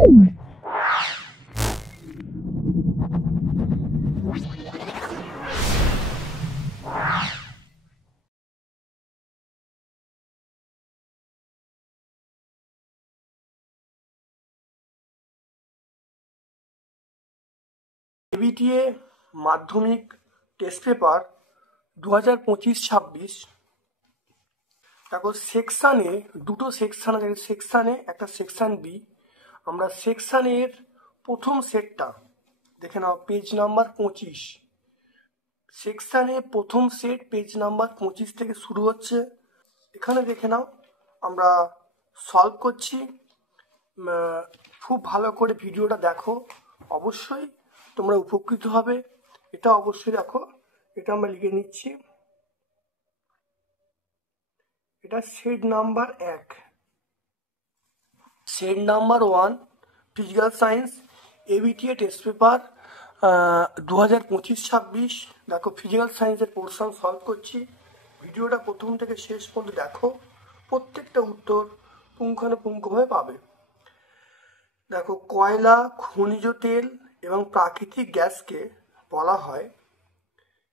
ABTA মাধ্যমিক test paper 2025-26। দেখো সেকশানে দুটো সেকশান আছে, সেকশানে একটা সেকশান বি। আমরা সেকশানের প্রথম সেটটা দেখে নাও, পেজ নাম্বার 25। সেকশানে প্রথম সেট পেজ নাম্বার 25 থেকে শুরু হচ্ছে। এখানে দেখে নাও, আমরা সলভ করছি। খুব ভালো করে ভিডিওটা দেখো, অবশ্যই তোমরা উপকৃত হবে। এটা অবশ্যই দেখো, এটা আমরা লিখে নিচ্ছি। এটা set number 1, set number 1 physical science ABTA test paper 2025-26। দেখো ফিজিক্যাল সায়েন্সের পোর্শন সলভ করছি। ভিডিওটা প্রথম থেকে শেষ পর্যন্ত দেখো, প্রত্যেকটা উত্তর পুঙ্খানুপুঙ্খভাবে পাবে। দেখো, কয়লা, খনিজ তেল এবং প্রাকৃতিক গ্যাসকে বলা হয়,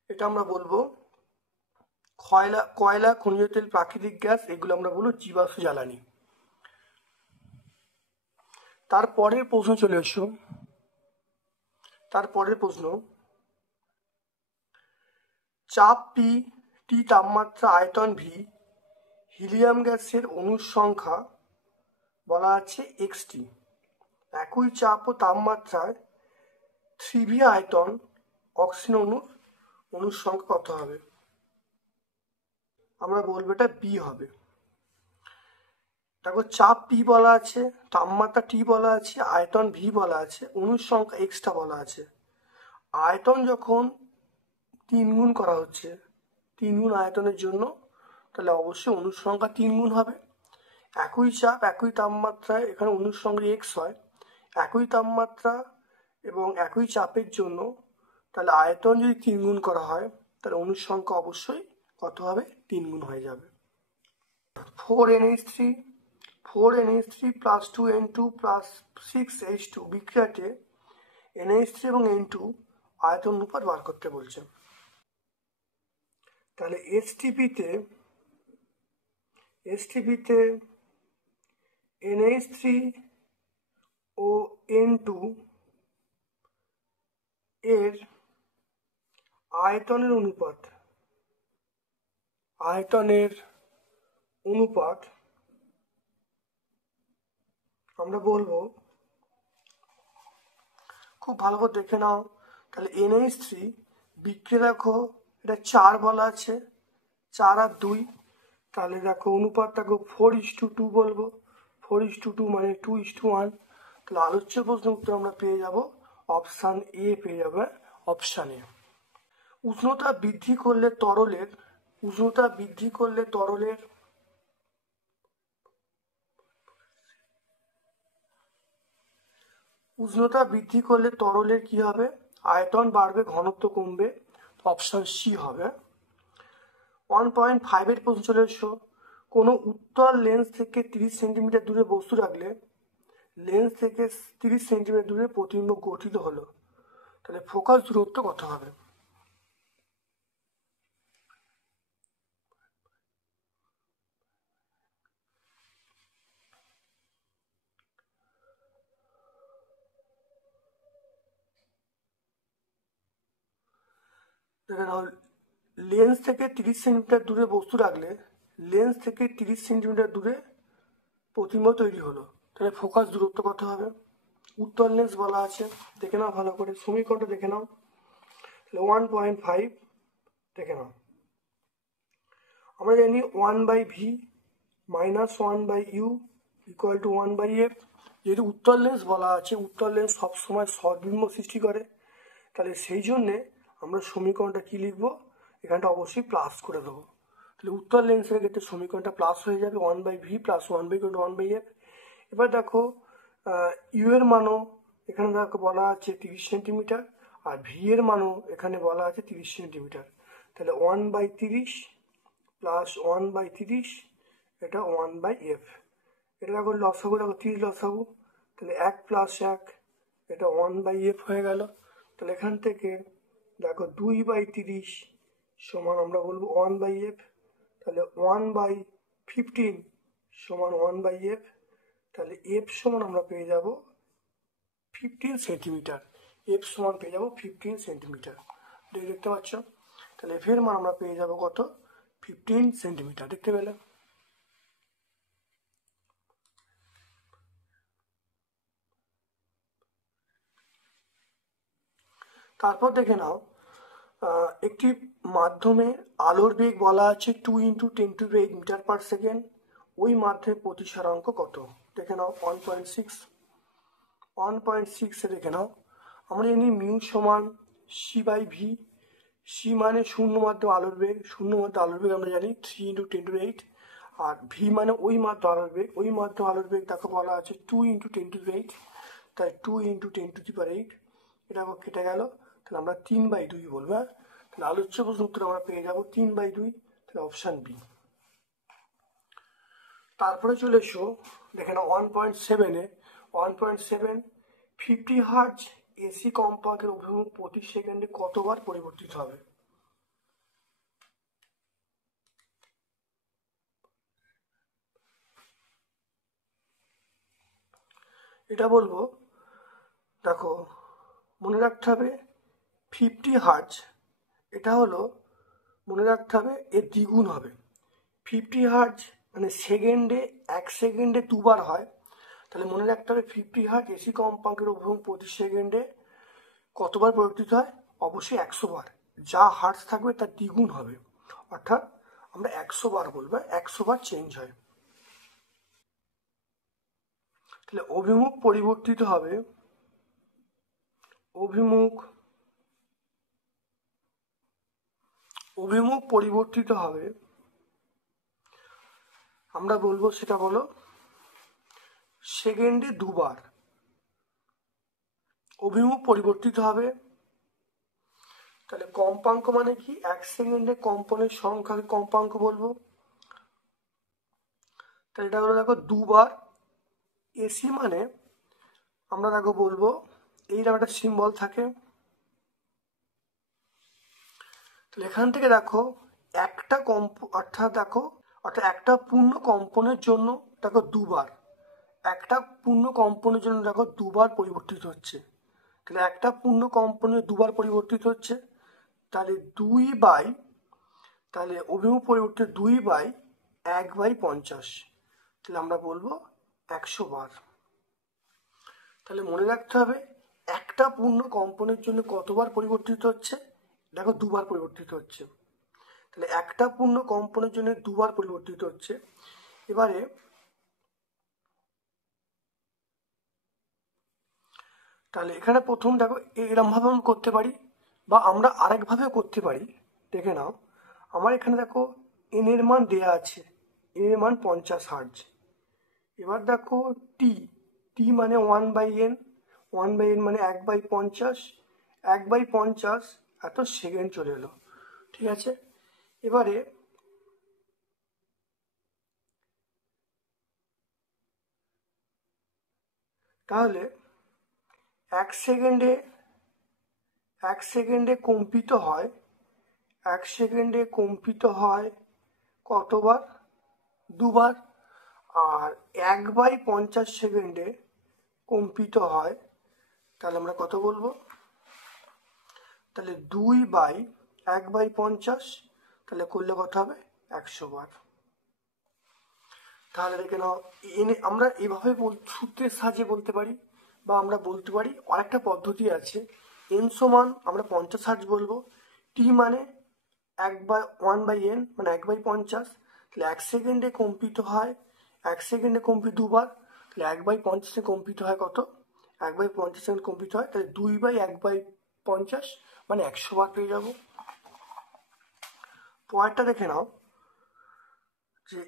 এটা আমরা বলবো কয়লা, খনিজ তেল, প্রাকৃতিক গ্যাস, এগুলো আমরা বলবো জীবাশ্ম জ্বালানি। তারপরের প্রশ্ন চলে এসো। তারপরের প্রশ্ন, চাপ পি, টি তাপমাত্রা, আয়তন ভি, হিলিয়াম গ্যাসের অণুর সংখ্যা বলা আছে এক্সটি। একই চাপ ও তাপমাত্রায় 3V আয়তন অক্সিজেন অণুর সংখ্যা কত হবে? আমরা বলবো এটা বি হবে। দেখো, চাপ পি বলা আছে, তাপমাত্রা টি বলা আছে, আয়তন ভি বলা আছে, অণুর সংখ্যা এক্সটা বলা আছে। আয়তন যখন 3 গুণ করা হচ্ছে, 3 গুণ আয়তনের জন্য, তাহলে অবশ্যই অণুর সংখ্যা 3 গুণ হবে। একই চাপ একই তাপমাত্রায় এখানে অণুর সংখ্যা এক্স হয়, একই তাপমাত্রা এবং একই চাপের জন্য, তাহলে আয়তন যদি 3 গুণ করা হয়, তাহলে অণুর সংখ্যা অবশ্যই কত হবে? 3 গুণ হয়ে যাবে। 4NH3 plus 2N2 plus 6H2 বিক্রিয়াতে NH3 এবং N2 আয়তন অনুপাত বার করতে বলছে। তাহলে এসটিপিতে NH3 ও N2 এর আয়তনের অনুপাত আমরা বলবো, খুব ভালো করে দেখে নাও। তাহলে NH3 বিক্রিয়া দেখো, এটা 4 বলা আছে, 4 আর 2, তাহলে দেখো অনুপাতটাকে 4:2 বলবো। 4:2 মানে 2:1। তাহলে আলোচ্য প্রশ্ন উত্তর আমরা পেয়ে যাব অপশান এ, পেয়ে যাবে অপশান এ। উষ্ণতা বৃদ্ধি করলে তরলের কি হবে? আয়তন বাড়বে, ঘনত্ব কমবে, অপশান সি হবে। 1.5 এর প্রশ্ন চলে এসো। কোনো উত্তল লেন্স থেকে 30 সেন্টিমিটার দূরে বস্তু রাখলে লেন্স থেকে 30 সেন্টিমিটার দূরে প্রতিবিম্ব গঠিত হলো, তাহলে ফোকাস দূরত্ব কত হবে? দেখে নাও, লেন্স থেকে 30 সেন্টিমিটার দূরে বস্তু রাখলে লেন্স থেকে 30 সেন্টিমিটার দূরে প্রতিবিম্ব তৈরি হলো, তাহলে ফোকাস দূরত্ব কত হবে? উত্তল লেন্স বলা আছে, দেখে নাও ভালো করে, সমীকরণটা দেখে নাও। তাহলে 1.5 দেখে নাও। আমরা জানি 1/v minus 1/u equal to 1/f। যেহেতু উত্তল লেন্স বলা আছে, উত্তল লেন্স সবসময় সর্ববিম্ব সৃষ্টি করে, তাহলে সেই জন্যে আমরা সমীকরণটা কি লিখবো? এখানটা অবশ্যই প্লাস করে দেবো। তাহলে উত্তল লেন্সের ক্ষেত্রে সমীকরণটা প্লাস হয়ে যাবে, 1/v প্লাস 1/1/f। এবার দেখো, ইউ এর মানও এখানে দেখো বলা আছে 30 সেন্টিমিটার, আর ভি এর মানও এখানে বলা আছে 30 সেন্টিমিটার। তাহলে 1/30 প্লাস 1/30, এটা 1/f। এটা দেখো লসাগু, দেখো 30 লসাগু, তাহলে 1+1 এটা 1/f হয়ে গেল। তাহলে এখান থেকে দেখো 2/30 সমান আমরা বলবো 1/f। তাহলে 1/15 সমান 1/f। তাহলে f সমান আমরা পেয়ে যাব 15 সেন্টিমিটার। f সমান পেয়ে যাব 15 সেন্টিমিটার। দেখতে পাচ্ছ? তাহলে f এর মান আমরা পেয়ে যাব কত? 15 সেন্টিমিটার। দেখতে পেলে? তারপর দেখে নাও, একটি মাধ্যমে আলোর বেগ বলা আছে 2 × 10⁸ মিটার পার সেকেন্ড। ওই মাধ্যমে প্রতিসরাঙ্ক কত? দেখে নাও 1.6। 1.6 দেখে নাও, আমরা জানি মিউ সমান c/v। সি মানে শূন্য মাধ্যম আলোর বেগ, শূন্য মাধ্যম আলোর বেগ আমরা জানি 3 × 10⁸। আর ভি মানে ওই মাধ্যম আলোর বেগ, ওই মাধ্যম আলোর বেগ তাকে বলা আছে 2 × 10⁸। তাই 2 × 10⁸ এটা কেটে গেল। তাহলে আমরা 3/2 বলবো। হ্যাঁ, তাহলে আলোচ্য প্রশ্ন উত্তর আমরা পেয়ে যাবো 3/2। তাহলে অপশান বি। তারপরে চলে এসো, দেখে নাও 1.7-এ 1.7 50 হার্জ এসি কম্পাঙ্কের অভিমুখ প্রতি সেকেন্ডে কতবার পরিবর্তিত হবে? এটা বলবো, দেখো মনে রাখতে হবে 50 হার্জ এটা হলো, মনে রাখতে হবে এর দ্বিগুণ হবে। 50 হার্জ মানে সেকেন্ডে 1 সেকেন্ডে 2 বার হয়। তাহলে মনে রাখতে হবে 50 হার্জ এসি কম্পাঙ্কের অভিমুখ প্রতি সেকেন্ডে কতবার পরিবর্তিত হয়? অবশ্যই 100 বার। যা হার্জ থাকবে তার দ্বিগুণ হবে, অর্থাৎ আমরা 100 বার বলবো, 100 বার চেঞ্জ হয়। তাহলে অভিমুখ পরিবর্তিত হবে, অভিমুখ পরিবর্তিত হবে, আমরা বলবো সেটা বলো সেকেন্ডে 2 বার অভিমুখ পরিবর্তিত হবে। তাহলে কম্পাঙ্ক মানে কি? 1 সেকেন্ডে কম্পনের সংখ্যাকে কম্পাঙ্ক বলবো। তাহলে এটা হলো দেখো 2 বার। এসি মানে আমরা দেখো বলবো এইরকম একটা সিম্বল থাকে। তাহলে এখান থেকে দেখো একটা অর্থাৎ একটা পূর্ণ কম্পনের জন্য দেখো 2 বার, একটা পূর্ণ কম্পনের জন্য দেখো 2 বার পরিবর্তিত হচ্ছে। তাহলে একটা পূর্ণ কম্পনে 2 বার পরিবর্তিত হচ্ছে। তাহলে তাহলে অভিমুখ পরিবর্তিত 2/1/50। তাহলে আমরা বলবো 100 বার। তাহলে মনে রাখতে হবে একটা পূর্ণ কম্পনের জন্য কতবার পরিবর্তিত হচ্ছে? দেখো 2 বার পরিবর্তিত হচ্ছে। তাহলে একটা পূর্ণ কম্পনের জন্য 2 বার পরিবর্তিত হচ্ছে। এবারে তাহলে এখানে প্রথম দেখো এরকম ভাবে আমরা করতে পারি, বা আমরা আরেকভাবেও করতে পারি। দেখে নাও, আমার এখানে দেখো এন এর মান দেয়া আছে, এন এর মান 50 হার্জ। এবার দেখো টি মানে 1/n, 1/n মানে 1/50, 1/50 এত সেকেন্ড চলে এলো। ঠিক আছে, এবারে তাহলে 1 সেকেন্ডে কম্পিত হয়, 1 সেকেন্ডে কম্পিত হয় কতবার? 2 বার। আর 1/50 সেকেন্ডে কম্পিত হয়, তাহলে আমরা কত বলবো? তাহলে 2/1/50, তাহলে করলে কত হবে? 100 বার। তাহলে দেখে নাও, আমরা এভাবে সূত্রের সাহায্যে বলতে পারি, বা আমরা বলতে পারি আরেকটা পদ্ধতি আছে। এন সমান আমরা 50 হার্জ বলবো, টি মানে 1/n মানে 1/50। তাহলে 1 সেকেন্ডে কম্পিত হয়, 1 সেকেন্ডে কম্পিত 2 বার। তাহলে 1/50 কম্পিত হয় কত? 1/50 সেকেন্ড কম্পিত হয়, তাহলে 2/1/50 মানে 100 বার পেয়ে যাবো। পয়েন্টটা দেখে নাও যে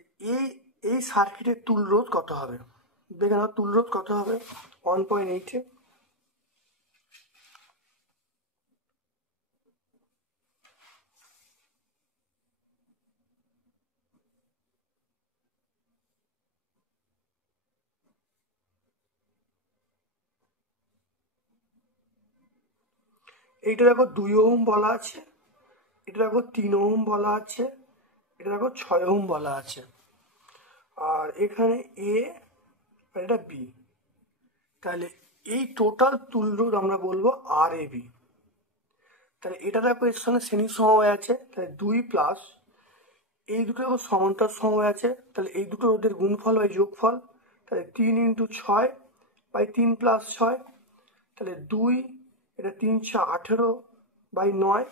এই সার্কিটের তুল্য রোধ কত হবে। দেখে নাও তুল্য রোধ কত হবে 1.8-এ। এইটা দেখো 2 ওহম বলা আছে, এটা দেখো 3 ওহম বলা আছে, এটা দেখো 6 ওহম বলা আছে। আর এখানে এ আর এটা বি, তাহলে এই টোটাল তুল্য রোধ আমরা বলবো আর এ বি। তাহলে এটা দেখো এর সঙ্গে শ্রেণীর সমবায় আছে, তাহলে 2 প্লাস এই দুটো দেখো সমান্তরাল সমবায় আছে, তাহলে এই দুটো রোধের গুণফল বা যোগফল, তাহলে 3 × 6 বাই 3 + 6, তাহলে 2, এটা 3 × 6 18 বাই 9,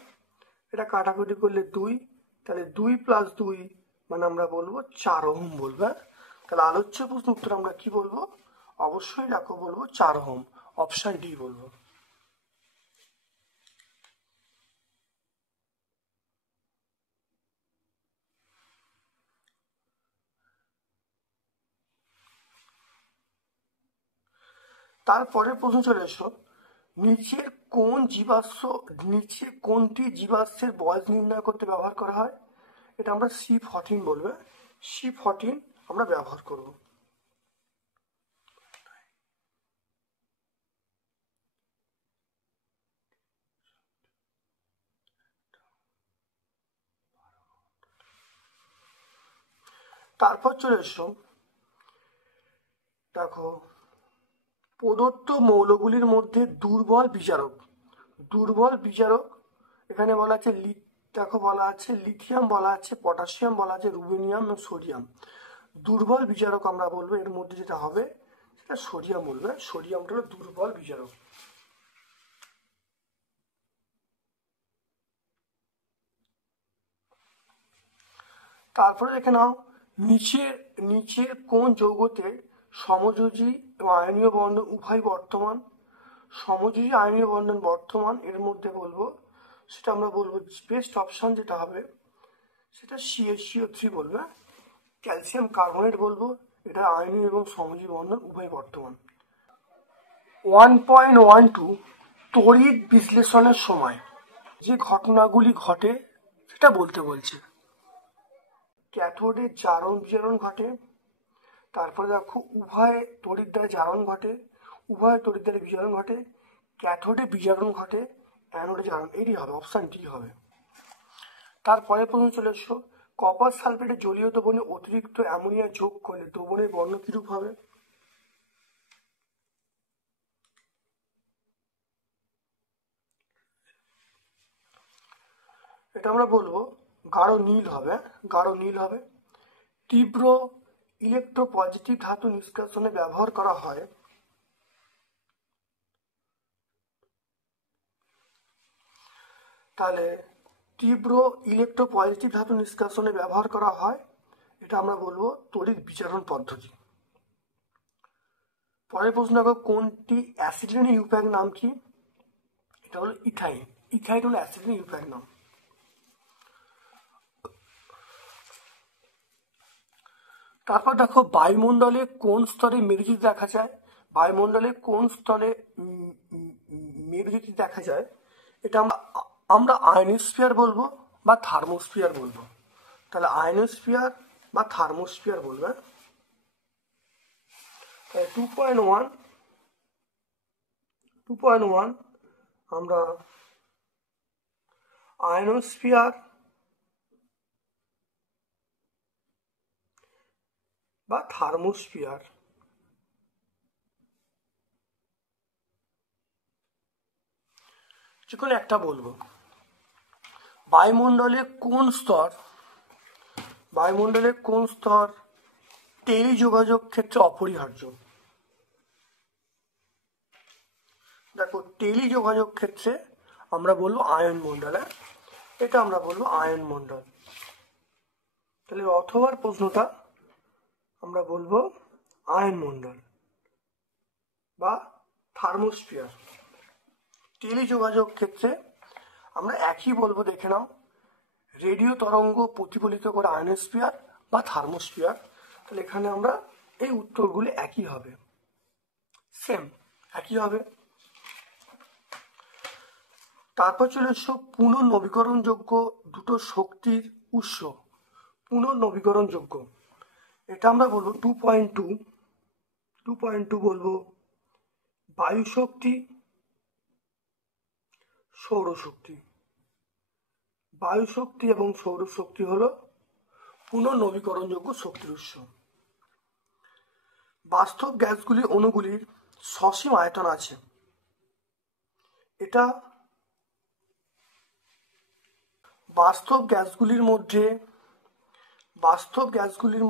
এটা কাটাকুটি করলে 2, তাহলে 2 + 2 মানে আমরা বলবো 4 ওহম বলবো। তাহলে আলোচ্য প্রশ্ন উত্তর আমরা কি বলবো? অবশ্যই দেখো বলবো 4 ওহম, অপশন ডি বলবো। তারপরে প্রশ্ন চলে এসো, নিচের কোনটি জীবাশ্মের বয়স নির্ণয় করতে ব্যবহার করা হয়? এটা আমরা C14 বলবো, C14 আমরা ব্যবহার করব। তারপর চলে এসো, দেখো প্রদত্ত মৌলগুলির মধ্যে দুর্বল বিচারক এখানে বলা আছে দেখো বলা আছে লিথিয়াম, বলা আছে পটাশিয়াম, বলা আছে রুবিনিয়াম এবং সোডিয়াম। দুর্বল বিচারক আমরা বলবো এর মধ্যে যেটা হবে সেটা সোডিয়াম বলবে, সোডিয়ামটা হলো দুর্বল বিচারক। তারপরে দেখে নাও, নিচের কোন যৌগতে সমযোজী এবং আয়নীয় বন্ধন উভয় বর্তমান? সমযোজী আয়নীয় বন্ধন বর্তমান, এর মধ্যে বলবো সেটা আমরা বলবো বেস্ট অপশন যেটা হবে সেটা CaCO3 বলবে। ক্যালসিয়াম কার্বনেট বলবো, এটা আয়নীয় এবং সমযোজী বন্ধন উভয় বর্তমান। 1.12 তড়িৎ বিশ্লেষণের সময় যে ঘটনাগুলি ঘটে সেটা বলতে বলছে। ক্যাথোডে জারণ বিজারণ ঘটে, তারপরে দেখো উভয় তড়িৎ দ্বারা জারণ ঘটে, উভয় তড়িৎ দ্বারা বিজারণ ঘটে, ক্যাথোডে বিজারণ ঘটে, অ্যানোডে জারণ, এরই হবে, অপশন ডি হবে। তারপরে প্রশ্ন চলে এসো, কপার সালফেটে জলীয় দ্রবণে অতিরিক্ত অ্যামোনিয়া যোগ করলে দ্রবণের বর্ণ কিরূপ হবে? এটা আমরা বলবো গাঢ় নীল হবে, গাঢ় নীল হবে। তীব্র ইলেকট্রোপজিটিভ ধাতু নিষ্কাশনে ব্যবহার করা হয়, তাহলে তীব্র ইলেকট্রোপজিটিভ ধাতু নিষ্কাশনে ব্যবহার করা হয়, এটা আমরা বলবো তড়িৎ বিজারণ পদ্ধতি। পরের প্রশ্ন দেখো, কোনটি অ্যাসিডেন ইউপ্যাক নাম কি? এটা হলো ইথাইন, ইথাইন হলো অ্যাসিডেন ইউপ্যাক নাম। তারপর দেখো, বায়ুমণ্ডলে কোন স্তরে মেরুজ্যোতি দেখা যায়? বায়ুমণ্ডলে কোন স্তরে মেরুজ্যোতি দেখা যায়? এটা আমরা আয়নোস্ফিয়ার বলবো বা থার্মোস্ফিয়ার বলবো। তাহলে আয়নোস্ফিয়ার বা থার্মোস্ফিয়ার বলবে। 2.1 আমরা আয়নোস্ফিয়ার বা থার্মোস্ফিয়ার যে কোনো একটা বলবো। বায়ুমণ্ডলে কোন স্তর টেলিযোগাযোগ ক্ষেত্রে অপরিহার্য? দেখো টেলিযোগাযোগ ক্ষেত্রে আমরা বলবো আয়ন মণ্ডলে, এটা আমরা বলবো আয়ন মণ্ডল। তাহলে অথবার প্রশ্নটা আমরা বলবো আয়ন মণ্ডল বা থার্মোস্ফিয়ার। টেলিযোগাযোগ ক্ষেত্রে আমরা একই বলবো, দেখে নাও, রেডিও তরঙ্গ প্রতিফলিত করে আয়নোস্ফিয়ার বা থার্মোস্ফিয়ার। তাহলে এখানে আমরা এই উত্তরগুলি একই হবে, সেম একই হবে। তারপর চলে এসো, পুনর্নবীকরণযোগ্য দুটো শক্তির উৎস। পুনর্নবীকরণযোগ্য এটা আমরা বলবো 2.2 বলবো বায়ু শক্তি, সৌরশক্তি। বায়ু শক্তি এবং সৌরশক্তি হলো পুনর্নবীকরণযোগ্য শক্তির উৎস। বাস্তব গ্যাসগুলি অণুগুলির সসীম আয়তন আছে। এটা বাস্তব গ্যাসগুলির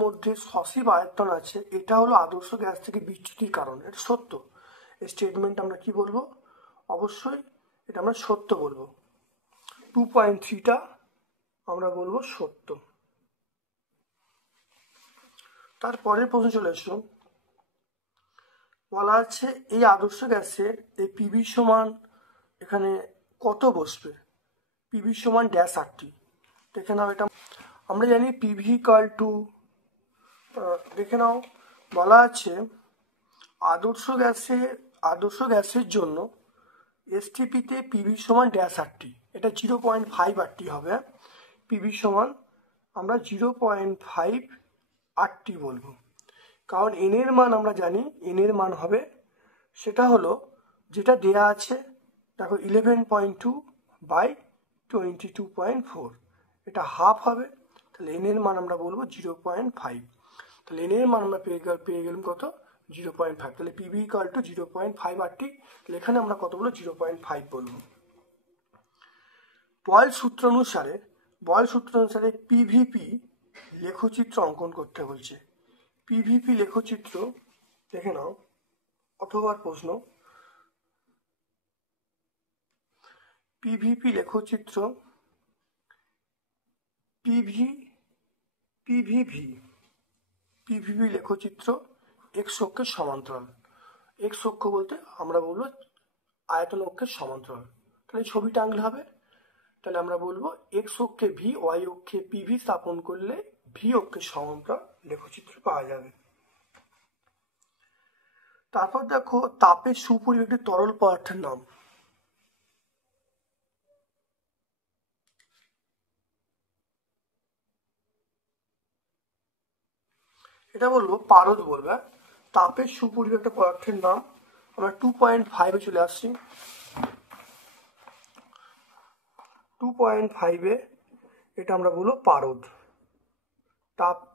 মধ্যে সসীম আয়তন আছে, এটা হলো আদর্শ গ্যাস থেকে বিচ্যুতির কারণ। এটা সত্য। এই স্টেটমেন্ট আমরা কি বলবো? অবশ্যই এটা আমরা সত্য বলবো। 2.3টা আমরা বলবো সত্য। তারপরের প্রশ্ন চলে এসো। বলা আছে এই আদর্শ গ্যাসের এই পিভি সমান এখানে কত বসবে? পিভি সমান ড্যাশ আরটি। দেখে নাও, এটা আমরা জানি পিভি ইকুয়াল টু, দেখে নাও বলা আছে আদর্শ গ্যাসের জন্য এসটিপিতে পিভি সমান ড্যাশ আরটি। এটা 0.5 আরটি হবে। পিভি সমান আমরা 0.5 আরটি বলবো, কারণ এন এর মান আমরা জানি, এন এর মান হবে, সেটা হলো যেটা দেয়া আছে, দেখো 11.2 বাই 22.4, এটা হাফ হবে। তাহলে এন এর মান আমরা বলবো 0.5। তাহলে এন এর মান আমরা পেয়ে গেলাম কত? 0.5। তাহলে পিভি ইকুয়াল টু 0.5 আরটি। তাহলে এখানে আমরা কত বলবো? 0.5 বলবো। বয়েল সূত্র অনুসারে পিভিপি লেখচিত্র অঙ্কন করতে বলছে। পিভিপি লেখচিত্র দেখে নাও, অথবা প্রশ্ন। পিভিপি লেখচিত্র, পিভিভি লেখচিত্র এক্স অক্ষের সমান্তরাল। এক্স অক্ষ বলতে আমরা বলবো আয়তন অক্ষের সমান্তরাল। তাহলে ছবিটা আঁকলে হবে। তাহলে আমরা বলবো এক্স অক্ষে ভি, ওয়াই অক্ষে পিভি স্থাপন করলে ভি অক্ষের সমান্তরাল লেখচিত্র পাওয়া যাবে। তারপর দেখো তাপের সুপরিবাহী তরল পদার্থের নাম। এটা বলবো পারদ বলবে। তাপের সুপরিবাহী একটা পদার্থের নাম। আমরা 2.5-এ চলে আসছি। 2.5-এ এটা আমরা বলবো পারদ।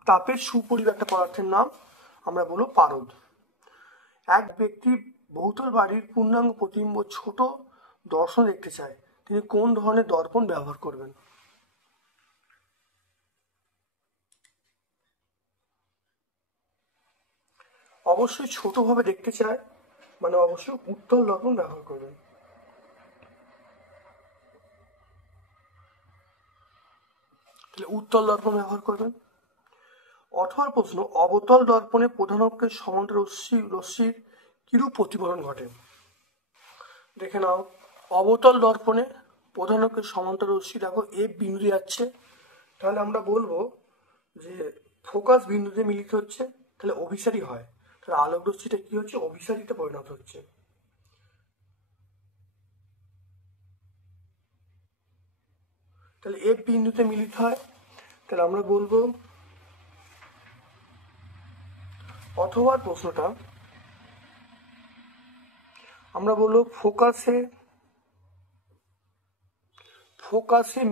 তাপের সুপরিবাহী একটা পদার্থের নাম আমরা বলবো পারদ। এক ব্যক্তি বহুতল বাড়ির পূর্ণাঙ্গ প্রতিবিম্ব ছোট দর্শন দেখতে চায়, তিনি কোন ধরনের দর্পণ ব্যবহার করবেন? অবশ্যই ছোটভাবে দেখতে চায়, মানে অবশ্যই উত্তল দর্পণ ব্যবহার করবেন। তাহলে উত্তল দর্পণ ব্যবহার করবেন। অথবা প্রশ্ন, অবতল দর্পণে প্রধান অক্ষের সমান্তরাল রশ্মির কিরূপ প্রতিফলন ঘটে? দেখে নাও, অবতল দর্পণে প্রধান অক্ষের সমান্তরাল রশ্মি দেখো এ বিন্দু যাচ্ছে, তাহলে আমরা বলবো যে ফোকাস বিন্দুতে মিলিত হচ্ছে, তাহলে অভিসারী হয়। তাহলে আলোক রশ্মিটা কি হচ্ছে? অভিসারীতে পরিণত হচ্ছে। তাহলে এ বিন্দুতে মিলিত হয়, তাহলে আমরা বলবো, অথবা প্রশ্নটা আমরা বলবো ফোকাসে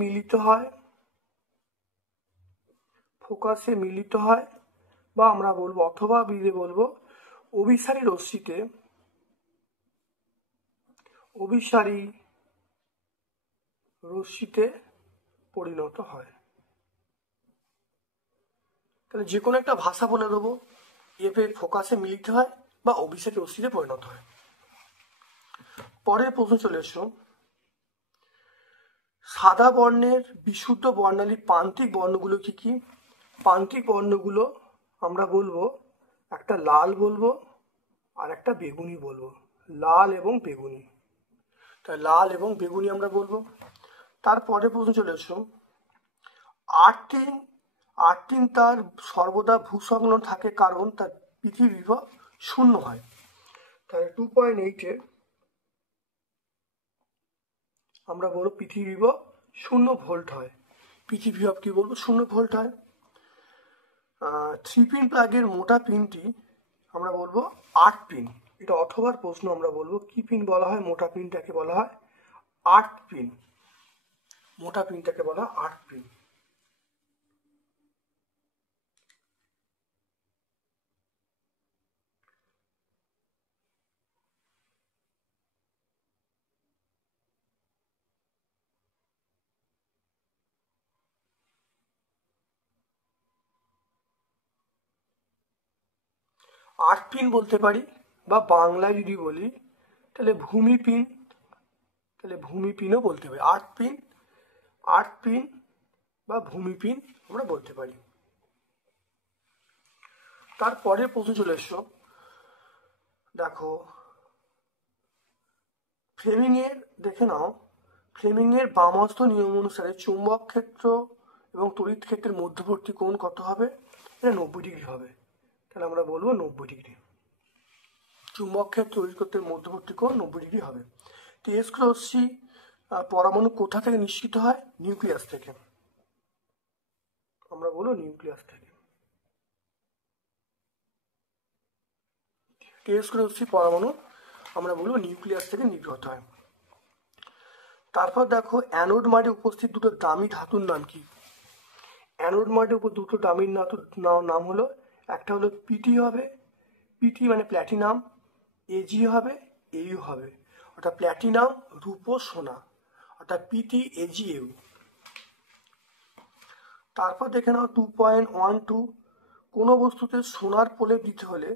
মিলিত হয়, বা আমরা বলবো অথবা বিধে বলবো অভিসারী রশ্মিতে পরিণত হয়। তাহলে যে কোনো একটা ভাষা বলে দেবো, এফে ফোকাসে মিলিত হয় বা অভিসারী রশ্মিতে পরিণত হয়। পরের প্রশ্ন চলে এসো। সাদা বর্ণের বিশুদ্ধ বর্ণালী প্রান্তিক বর্ণগুলো কি কি? প্রান্তিক বর্ণগুলো আমরা বলবো একটা লাল বলবো আর একটা বেগুনি বলবো। লাল এবং বেগুনি, তাই লাল এবং বেগুনি আমরা বলবো। তারপরে প্রশ্ন চলে এসো। আর্টিন তার সর্বদা ভূসংলগ্ন থাকে কারণ তার পৃথিবী বিভব 0 হয়। তাহলে 2.8-এ আমরা বলবো পৃথিবী বিভব 0 ভোল্ট হয়। পৃথিবী বিভব কি বলবো? 0 ভোল্ট হয়। 3 পিন প্লাগের মোটা পিনটি আমরা বলবো 8 পিন। এটা অথবার প্রশ্ন আমরা বলবো কি পিন বলা হয়? মোটা পিনটাকে বলা হয় আর্থ পিন, মোটা পিনটাকে বলা আর্থ পিন। আর্থ পিন বলতে পারি, বা বাংলায় যদি বলি তাহলে ভূমি পিন, তাহলে ভূমি পিনও বলতে পারি। আর্থ পিন বা ভূমি পিন আমরা বলতে পারি। তারপরে প্রশ্ন চলে এসো, দেখো ফ্লেমিংয়ের, দেখে নাও ফ্লেমিংয়ের বামহস্ত নিয়ম অনুসারে চুম্বক ক্ষেত্র এবং তড়িৎ ক্ষেত্রের মধ্যবর্তী কোণ কত হবে? এটা 90 ডিগ্রি হবে। তাহলে আমরা বলবো 90 ডিগ্রি। চুম্বক ক্ষেত্র তড়িৎ ক্ষেত্রের মধ্যবর্তী কোণ 90 ডিগ্রি হবে। তেজস্ক্র রশ্মি পরমাণু কোথা থেকে নিঃসৃত হয়? নিউক্লিয়াস থেকে। আমরা বলবো নিউক্লিয়াস থেকে। তেজস্ক্র রশ্মি পরমাণু আমরা বলবো নিউক্লিয়াস থেকে নির্গত হয়। তারপর দেখো অ্যানোড মাঠে উপস্থিত দুটো দামি ধাতুর নাম কি? অ্যানোড মাঠে উপর দুটো দামি ধাতুর নাম হলো, একটা হলো পিটি হবে, পিটি মানে প্ল্যাটিনাম, এজি হবে, এইউ হবে। অর্থাৎ প্ল্যাটিনাম, রূপো, সোনা, অর্থাৎ পিটি এজি ইউ। তারপর দেখে নাও 2.12, কোনো বস্তুতে সোনার প্রলেপ দিতে হলে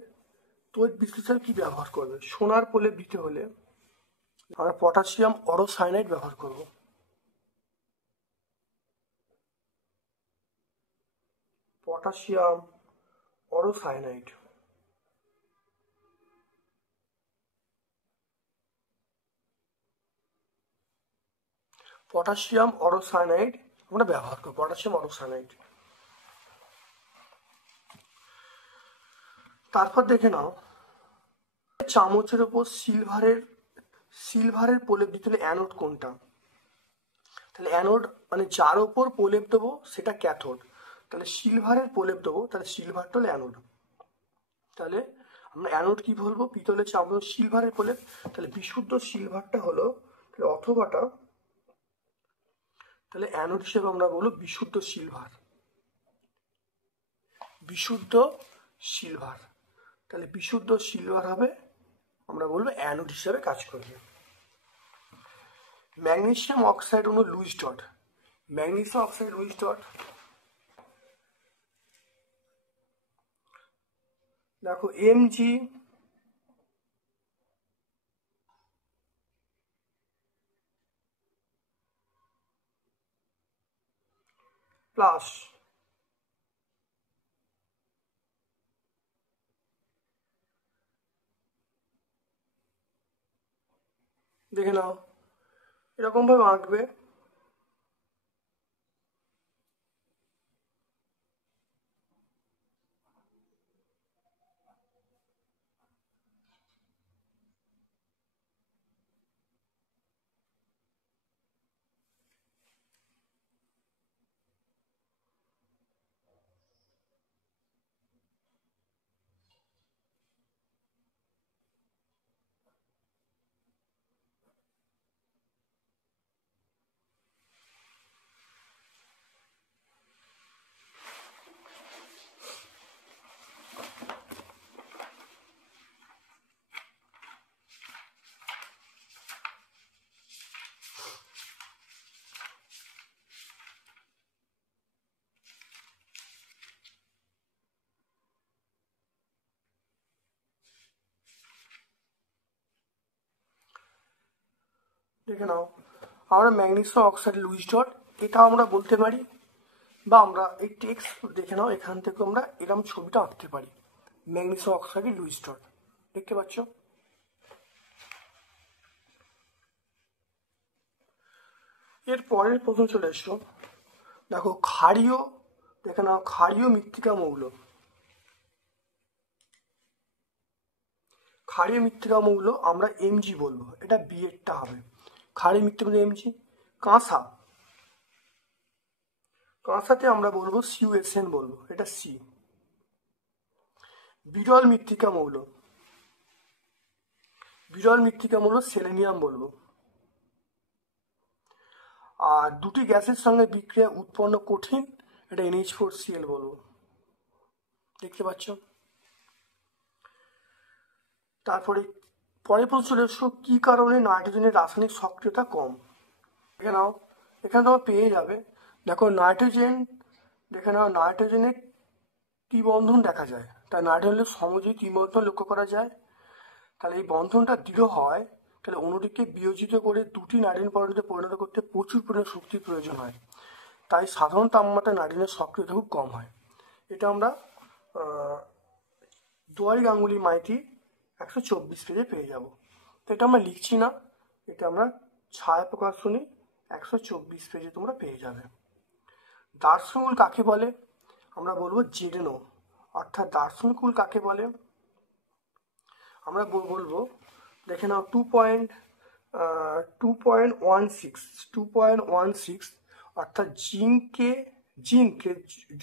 তড়িৎ বিশ্লেষণ কি ব্যবহার করবে? সোনার প্রলেপ দিতে হলে আমরা পটাশিয়াম অরোসায়ানাইড ব্যবহার করব। পটাশিয়াম অরোসায়ানাইড। পটাশিয়াম অরোসায়ানাইড আমরা ব্যবহার করব, পটাশিয়াম অরোসায়ানাইড। তারপর দেখে নাও চামচের উপর সিলভারের প্রলেপ দিতে হলে অ্যানোড কোনটা? তাহলে অ্যানোড মানে যার ওপর প্রলেপ দেবো সেটা ক্যাথোড। তাহলে সিলভারের প্রলেপ দেবো, তাহলে সিলভারটা হলো অ্যানোড। তাহলে আমরা অ্যানোড কি বলবো? পিতলের চামচ সিলভারের প্রলেপ, তাহলে বিশুদ্ধ সিলভারটা হলো, তাহলে অথবাটা, তাহলে অ্যানোড হিসেবে আমরা বলবো বিশুদ্ধ সিলভার। বিশুদ্ধ সিলভার, তাহলে বিশুদ্ধ সিলভার হবে, আমরা বলবো অ্যানোড হিসেবে কাজ করবে। ম্যাগনেসিয়াম অক্সাইড হলো Luis dot. Magnesium oxide Luis dot, দেখো এমজি প্লাস দেখে নাও এরকম ভাবে আঁকবে। দেখে নাও আমরা ম্যাগনেসিয়াম অক্সাইড লুইস ডট, এটা আমরা বলতে পারি, বা আমরা এই টেক্সট দেখে নাও এখান থেকে আমরা এরকম ছবিটা আঁকতে পারি। ম্যাগনেসিয়াম অক্সাইড লুইস ডট দেখতে পাচ্ছ। এর পরের প্রশ্ন চলে এসো, দেখো ক্ষারীয়, দেখে নাও ক্ষারীয় মৃত্তিকা মৌল। ক্ষারীয় মৃত্তিকা মৌল আমরা এমজি বলবো, এটা বি এরটা হবে। ক্ষারীয় মৃত্তিকা মৌল এমজি। কাঁসা, কাঁসাতে আমরা বলবো সিউএসএন বলবো, এটা সি। বিরল মৃত্তিকা মৌল, বিরল মৃত্তিকা মৌল সেলেনিয়াম বলবো। আর দুটি গ্যাসের সঙ্গে বিক্রিয়া উৎপন্ন কঠিন, এটা NH4Cl বলবো। দেখতে পাচ্ছ। তারপরে পরের প্রশ্ন চলে এসো, কি কারণে নাইট্রোজেনের রাসায়নিক সক্রিয়তা কম? দেখে নাও, এখানে তোমার পেয়ে যাবে। দেখো নাইট্রোজেন, দেখে নাও নাইট্রোজেনে ত্রিবন্ধন দেখা যায়, তাই নাইট্রোজেনের সমযোজী ত্রিবন্ধন লক্ষ্য করা যায়। তাহলে এই বন্ধনটা দৃঢ় হয়, তাহলে অণুটিকে বিয়োজিত করে দুটি নাইট্রোজেন পরমাণুতে পরিণত করতে প্রচুর পরিমাণে শক্তির প্রয়োজন হয়, তাই সাধারণ তাপমাত্রায় নাইট্রোজেনের সক্রিয়তা খুব কম হয়। এটা আমরা দুয়ারি গাঙ্গুলি মাইতি 124 পেজে পেয়ে যাব। তো এটা আমরা লিখছি না, এটা আমরা ছায়া প্রকাশনী 124 পেজে তোমরা পেয়ে যাবে। দার্শনিক উল কাকে বলে? আমরা বলবো জেডেনো। অর্থাৎ দার্শনিক উল কাকে বলে? আমরা বলবো, দেখে নাও 2.16 অর্থাৎ জিঙ্ককে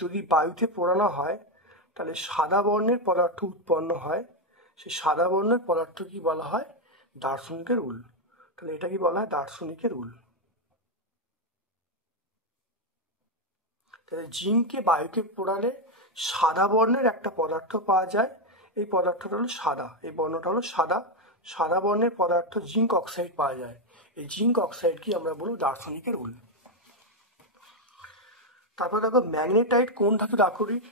যদি বায়ুতে পোড়ানো হয় তাহলে সাদা বর্ণের পদার্থ উৎপন্ন হয়। সেই সাদা বর্ণের পদার্থ কি বলা হয়? দার্শনিকের উল। তাহলে এটা কি বলা হয়? দার্শনিকের উল। তাহলে জিঙ্ককে বায়ুতে পোড়ালে সাদা বর্ণের একটা পদার্থ পাওয়া যায়, এই পদার্থটা হলো সাদা, এই বর্ণটা হলো সাদা, সাদা বর্ণের পদার্থ জিঙ্ক অক্সাইড পাওয়া যায়। এই জিঙ্ক অক্সাইড কি আমরা বলবো দার্শনিকের উল। তারপর দেখো ম্যাগনেটাইট কোন ধাতুর আকরিক?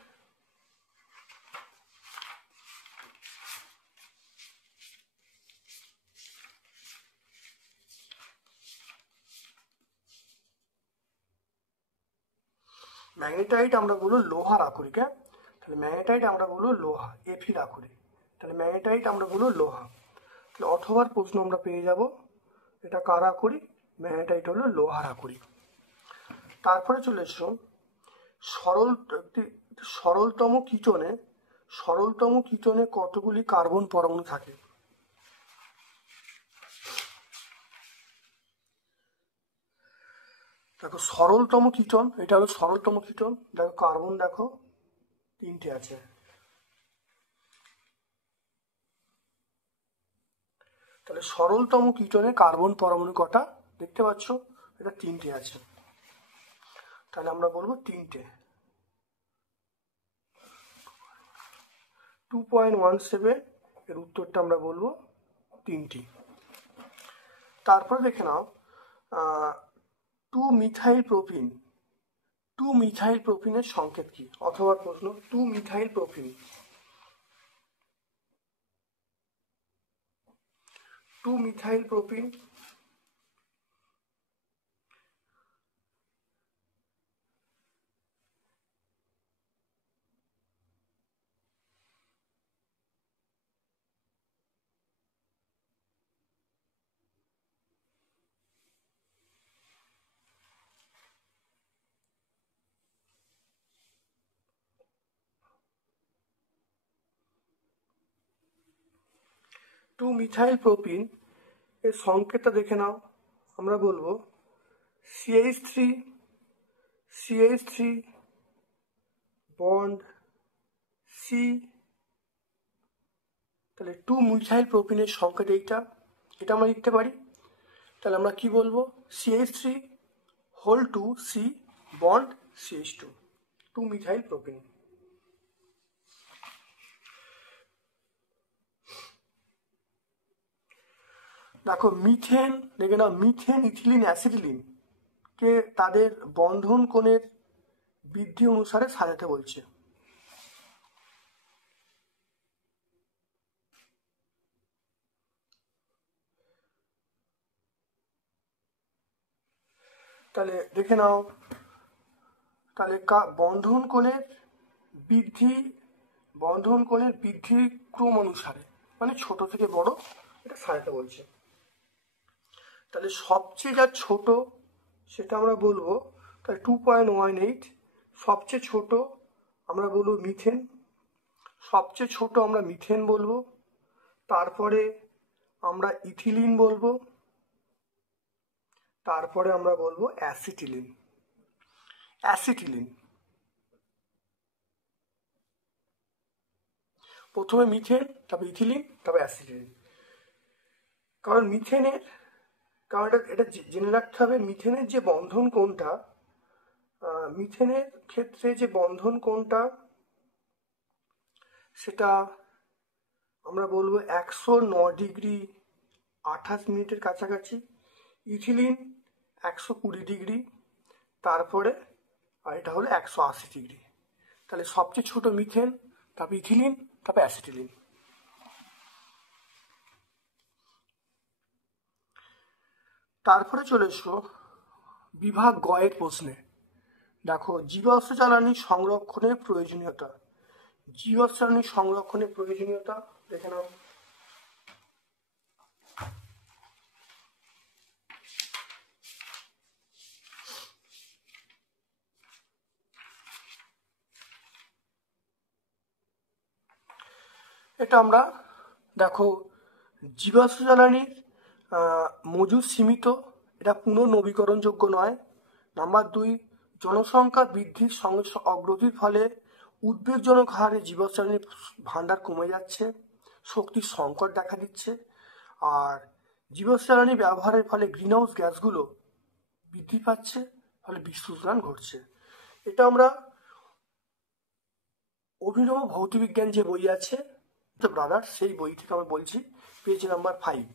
ম্যাগনেটাইট আমরা বলবো লোহার আকরিক। হ্যাঁ, তাহলে ম্যাগনেটাইট আমরা বলবো লোহা, এফির আকরিক। তাহলে ম্যাগনেটাইট আমরা বলবো লোহা। তাহলে অথবার প্রশ্ন আমরা পেয়ে যাব, এটা কার আকরিক? ম্যাগনেটাইট হলো লোহার আকরিক। তারপরে চলে এসো সরলতম কিটোনে কতগুলি কার্বন পরমাণু থাকে? দেখো সরলতম কিটোন, এটা হলো সরলতম কিটোন। দেখো কার্বন দেখো 3টে আছে। তাহলে সরলতম কিটোনে কার্বন পরমাণু কটা? দেখতে পাচ্ছ, এটা 3টে আছে। তাহলে আমরা বলবো 3টে। 2.17 এর উত্তরটা আমরা বলবো 3টি। তারপরে দেখে নাও 2-মিথাইল প্রোপিনের সংকেত কি? অথবা প্রশ্ন 2-মিথাইল প্রোপিন। 2-মিথাইল প্রোপিন এর সংকেতটা দেখে নাও, আমরা বলবো CH3 বন্ড সি। তাহলে 2-মিথাইল প্রোপিনের সংকেত এইটা, এটা আমরা লিখতে পারি। তাহলে আমরা কি বলবো? CH3 C bond CH2, two methyl propene. দেখো মিথেন, দেখে নাও মিথেন ইথিলিন অ্যাসিটিলিন কে তাদের বন্ধন কোণের বৃদ্ধি অনুসারে সাজাতে বলছে। তাহলে দেখে নাও, তাহলে বন্ধন কোণের বৃদ্ধির ক্রম অনুসারে, মানে ছোট থেকে বড় এটা সাজাতে বলছে। তাহলে সবচেয়ে যা ছোট সেটা আমরা বলবো, তাহলে 2.18 সবচেয়ে ছোট আমরা বলবো মিথেন, সবচেয়ে ছোট আমরা মিথেন বলবো। তারপরে আমরা ইথিলিন বলবো, তারপরে আমরা বলবো অ্যাসিটিলিন। প্রথমে মিথেন, তারপর ইথিলিন, তারপর অ্যাসিটিলিন। কারণ মিথেনের কারণ এটা জেনে রাখতে হবে মিথেনের যে বন্ধন কোণটা, মিথেনের ক্ষেত্রে যে বন্ধন কোণটা সেটা আমরা বলবো 109°28' কাছাকাছি। ইথিলিন 120°, তারপরে আর এটা হলো 180°। তাহলে সবচেয়ে ছোট মিথেন, তারপর ইথিলিন, তারপর অ্যাসিটিলিন। তারপরে চলে এসো বিভাগ গয়ের প্রশ্নে। দেখো জীবাশ্ম জ্বালানি সংরক্ষণের প্রয়োজনীয়তা। জীবাশ্ম জ্বালানি সংরক্ষণের প্রয়োজনীয়তা দেখে নাও। এটা আমরা দেখো জীবাশ্ম জ্বালানির মজুদ সীমিত, এটা পুনর্নবীকরণযোগ্য নয়। নাম্বার 2, জনসংখ্যা বৃদ্ধির সঙ্গে অগ্রগতির ফলে উদ্বেগজনক হারে জীবাশ্ম জ্বালানির ভাণ্ডার কমে যাচ্ছে, শক্তির সংকট দেখা দিচ্ছে। আর জীবাশ্ম জ্বালানি ব্যবহারের ফলে গ্রিনহাউস গ্যাসগুলো বৃদ্ধি পাচ্ছে, ফলে বিশ্বউষ্ণায়ন ঘটছে। এটা আমরা অভিনব ভৌতবিজ্ঞান যে বই আছে ব্রাদার, সেই বই থেকে আমরা বলছি, পেজ নাম্বার 5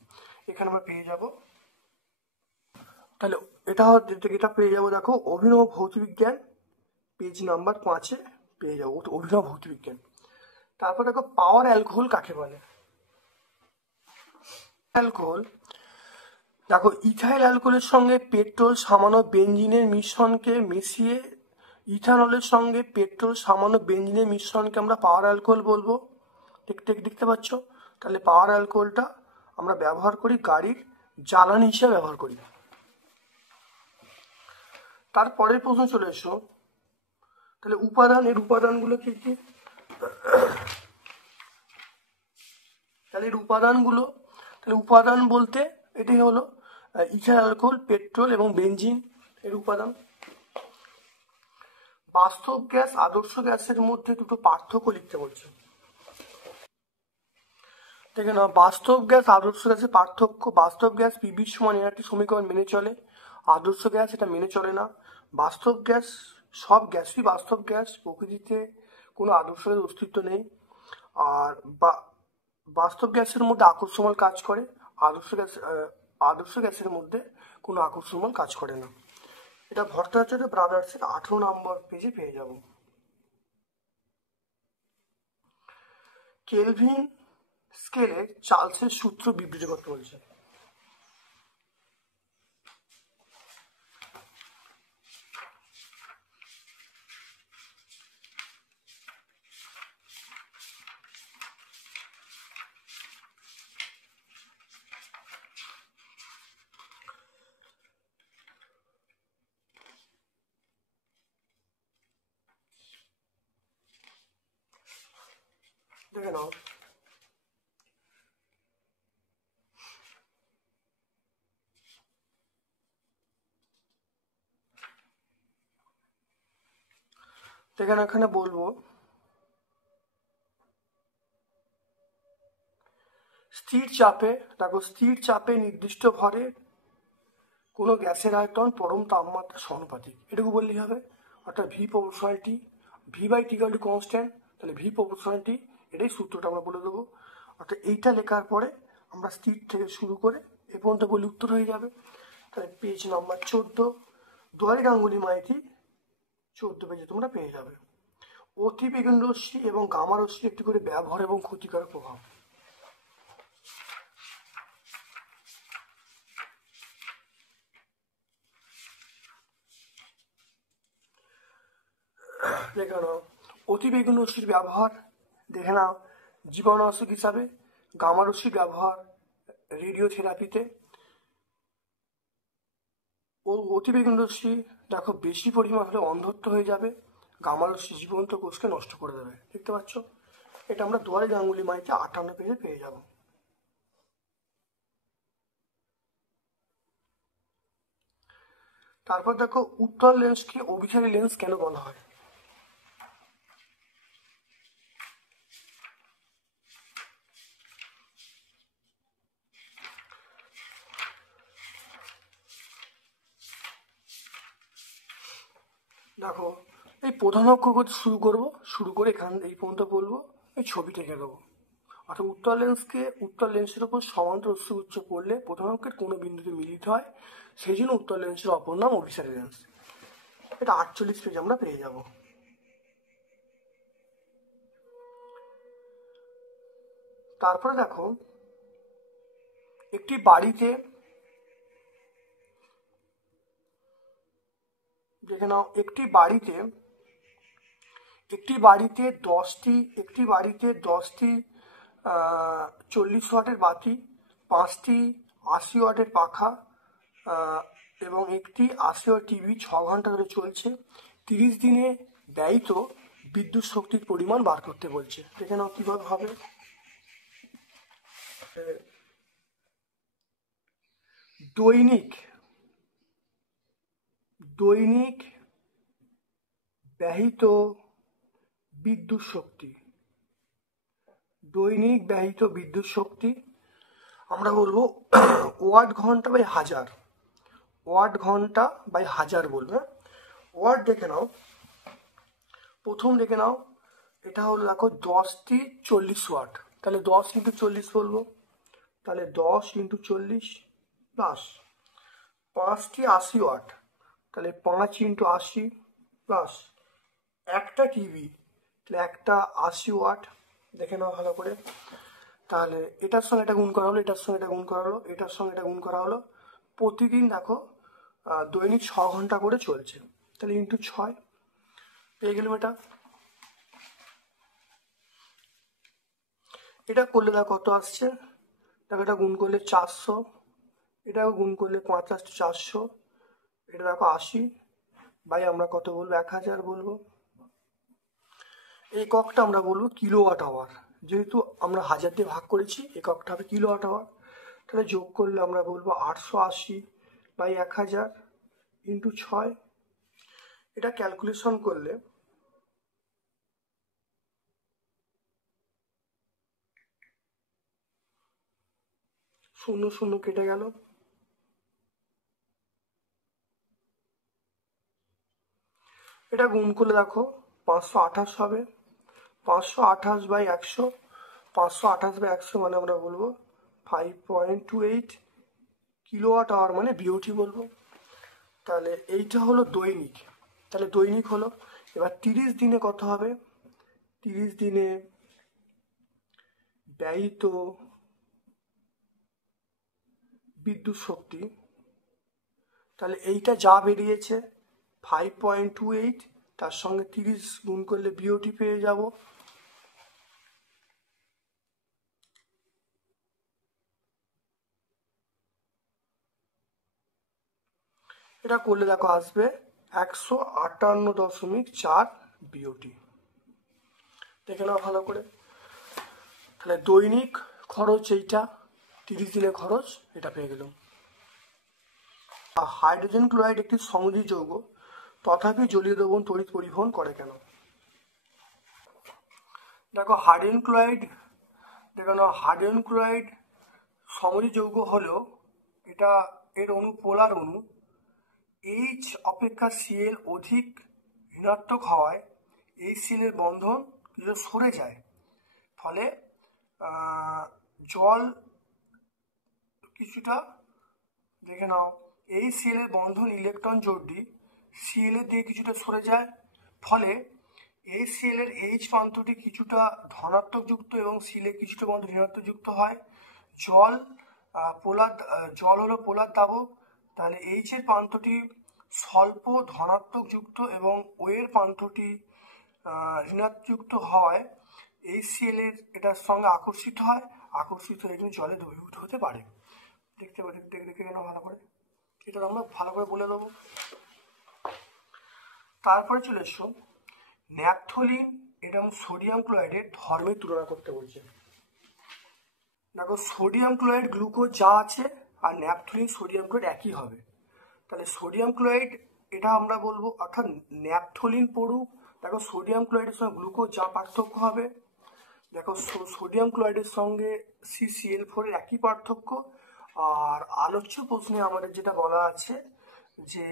এখানে আমরা পেয়ে যাব। তাহলে এটা পেয়ে যাবো, দেখো অভিনব ভৌতবিজ্ঞান পেজ নাম্বার 5 পেয়ে যাবো অভিনব ভৌতবিজ্ঞান। তারপর দেখো পাওয়ার অ্যালকোহল কাকে বলে। অ্যালকোহল, দেখো ইথাইল অ্যালকোহলের সঙ্গে পেট্রোল সামান্য বেনজিনের মিশ্রণকে মিশিয়ে, ইথানলের সঙ্গে পেট্রোল সামান্য বেনজিনের মিশ্রণকে আমরা পাওয়ার অ্যালকোহল বলবো। দেখতে পাচ্ছ, তাহলে পাওয়ার অ্যালকোহলটা আমরা ব্যবহার করি গাড়ির জ্বালানি হিসেবে ব্যবহার করি। তারপরের প্রশ্ন চলে এসো, তাহলে এর উপাদানগুলো কি কি? তাহলে এর উপাদান বলতে এটাই হলো ইথাইল অ্যালকোহল, পেট্রোল এবং বেনজিন এর উপাদান। বাস্তব গ্যাস আদর্শ গ্যাসের মধ্যে দুটো পার্থক্য লিখতে বলছে। দেখে নাও, বাস্তব গ্যাস আদর্শ গ্যাসের পার্থক্য। বাস্তব গ্যাস পিভি সমান এনআরটি সমীকরণ মেনে চলে, আদর্শ গ্যাস এটা মেনে চলে না। বাস্তব গ্যাস, সব গ্যাসই বাস্তব গ্যাস, প্রকৃতিতে কোনো আদর্শ গ্যাসের অস্তিত্ব নেই। আর বাস্তব গ্যাসের মধ্যে আকর্ষণ বল কাজ করে, আদর্শ গ্যাসের মধ্যে কোনো আকর্ষণ বল কাজ করে না। এটা ভট্টাচার্য ব্রাদার্সের 18 নম্বর পেজে পেয়ে যাব। কেলভিন স্কেলে চার্লসের সূত্র বিবৃত করতে বলছে। দেখে নাও, এখানে বলবো স্থির চাপে নির্দিষ্ট ভরে কোনো গ্যাসের আয়তন পরম তাপমাত্রা সমানুপাতিক, এটুকু বললেই হবে। অর্থাৎ V proportional T, V by T equal to constant, তাহলে ভি প্রপোর্শনাল টি, এটাই সূত্রটা আমরা বলে দেবো। অর্থাৎ এইটা লেখার পরে আমরা স্থির থেকে শুরু করে এ পর্যন্ত বলে উত্তর হয়ে যাবে। তাহলে পেজ নাম্বার 14, দুয়ারি গাঙ্গুলি মাইতি 14 পেজে তোমরা পেয়ে যাবে। অতিবেগুনি রশ্মি এবং গামা রশ্মি একটি করে ব্যবহার এবং ক্ষতিকারক প্রভাব। দেখে নাও, অতিবেগুনি রশ্মির ব্যবহার দেখে নাও জীবাণুনাশক হিসাবে, গামা রশ্মির ব্যবহার রেডিওথেরাপিতে। ও অতিবেগুনি রশ্মি দেখো বেশি পরিমাণ হলে অন্ধত্ব হয়ে যাবে, গামা রশ্মি জীবন্ত কোষকে নষ্ট করে দেবে। দেখতে পাচ্ছ, এটা আমরা দুয়ারে গাঙ্গুলি মাইতে 58 পেজে পেয়ে যাব। তারপর দেখো উত্তল লেন্সকে অভিসারী লেন্স কেন বলা হয়। দেখো এই প্রধান অক্ষ করতে শুরু করে এই পর্যন্ত বলবো, এই ছবিটা এঁকে দেবো। অর্থাৎ উত্তর লেন্সের উপর সমান্তর রশ্মিগুচ্ছ পড়লে প্রধান অক্ষের কোনো বিন্দুতে মিলিত হয়, সেই জন্য উত্তর লেন্সের অপর নাম অভিসারী লেন্স। এটা 48 পেজ আমরা পেয়ে যাব। তারপরে দেখো একটি বাড়িতে, দেখে নাও, একটি বাড়িতে 10টি 40 ওয়াটের বাতি, 5টি 80 ওয়াটের পাখা এবং একটি 80 ওয়াট টিভি 6 ঘন্টা ধরে চলছে। 30 দিনে ব্যয়িত বিদ্যুৎ শক্তির পরিমাণ বার করতে বলছে। দেখে নাও কিভাবে হবে। দৈনিক ব্যয়িত বিদ্যুৎ শক্তি আমরা বলবো ওয়াট ঘন্টা বাই হাজার বলবো। ওয়াট দেখে নাও, প্রথম দেখে নাও, এটা হলো দেখো 10টি 40 ওয়াট, তাহলে 10 ইন্টু 40 বলবো, তাহলে 10 ইন্টু 40 প্লাস 5টি 80 ওয়াট, তাহলে 5 ইন্টু 80 প্লাস একটা টিভি, তাহলে একটা 80 ওয়াট। দেখে নাও ভালো করে, তাহলে এটার সঙ্গে এটা গুণ করা হলো, এটার সঙ্গে এটা গুণ করা হলো, এটার সঙ্গে এটা গুণ করা হলো। প্রতিদিন দেখো দৈনিক 6 ঘন্টা করে চলছে, তাহলে ইন্টু 6 পেয়ে গেলাম। এটা করলে দেখো কত আসছে, দেখো এটা গুণ করলে 400, এটাও গুণ করলে 50 400, এটা দেখো 80 বাই আমরা কত বলবো 1000 বলবো। এককটা আমরা বলবো কিলোওয়াট আওয়ার, যেহেতু আমরা হাজার দিয়ে ভাগ করেছি এককটা হবে কিলোওয়াট আওয়ার। তাহলে যোগ করলে আমরা বলবো 880 বাই 1000 ইন্টু 6। এটা ক্যালকুলেশন করলে শূন্য শূন্য কেটে গেল, এটা গুণ করলে দেখো 528 হবে, 528 বাই 100, 528 বাই 100 মানে আমরা বলবো 5.28 কিলোওয়াট আওয়ার, মানে বিওটি বলবো। তাহলে এইটা হলো দৈনিক, তাহলে দৈনিক হলো। এবার 30 দিনে কত হবে, 30 দিনে ব্যয়িত বিদ্যুৎ শক্তি, তাহলে এইটা যা বেরিয়েছে 5.28, তার সঙ্গে 30 গুণ করলে বিওটি পেয়ে যাব। এটা করলে দেখো আসবে 158.4 বিওটি। দেখে নাও ভালো করে, তাহলে দৈনিক খরচ এইটা, 30 দিনের খরচ এটা পেয়ে গেলাম। হাইড্রোজেন ক্লোরাইড একটি সমযোজী যৌগ, তথাপি জলীয় দ্রবণ তড়িৎ পরিবহন করে কেন? দেখো হাইড্রোজেন ক্লোরাইড সমযোজী যৌগ হলো, এটা এর অণু পোলার অণু, H অপেক্ষা Cl অধিক ঋণাত্মক হওয়ায় এই Cl এর বন্ধন কিছুটা সরে যায়, ফলে জল কিছুটা, দেখে নাও, এই Cl এর বন্ধন ইলেকট্রন জোড়টি Cl এর দিকে কিছুটা সরে যায়, ফলে এই Cl এর H প্রান্তটি কিছুটা ধনাত্মক যুক্ত এবং Cl এর কিছুটা বন্ধন ঋণাত্মক যুক্ত হয়। জল হলো পোলার দ্রাবক, তাহলে H এর প্রান্তটি স্বল্প ধনাত্মক যুক্ত এবং O এর প্রান্তটি ঋণাত্মক যুক্ত হওয়ায় এই Cl এর এটার সঙ্গে আকর্ষিত হয়, আকর্ষিত হয়ে কিন্তু জলে দ্রবীভূত হতে পারে। দেখে কেন ভালো করে, এটা আমরা ভালো করে বলে দেবো। তারপরে চলে এসো ন্যাপথলিন এবং সোডিয়াম ক্লোরাইডের ধর্মের তুলনা করতে বলছে। দেখো সোডিয়াম ক্লোরাইড গ্লুকোজ যা আছে আর ন্যাপথলিন সোডিয়াম ক্লোরাইড একই হবে, তাহলে সোডিয়াম ক্লোরাইড এটা আমরা বলবো, অর্থাৎ ন্যাপথলিন পড়ুক। দেখো সোডিয়াম ক্লোরাইডের সঙ্গে গ্লুকোজ যা পার্থক্য হবে, দেখো সোডিয়াম ক্লোরাইডের সঙ্গে CCl4 এর একই পার্থক্য। আর আলোচ্য প্রশ্নে আমাদের যেটা বলা আছে যে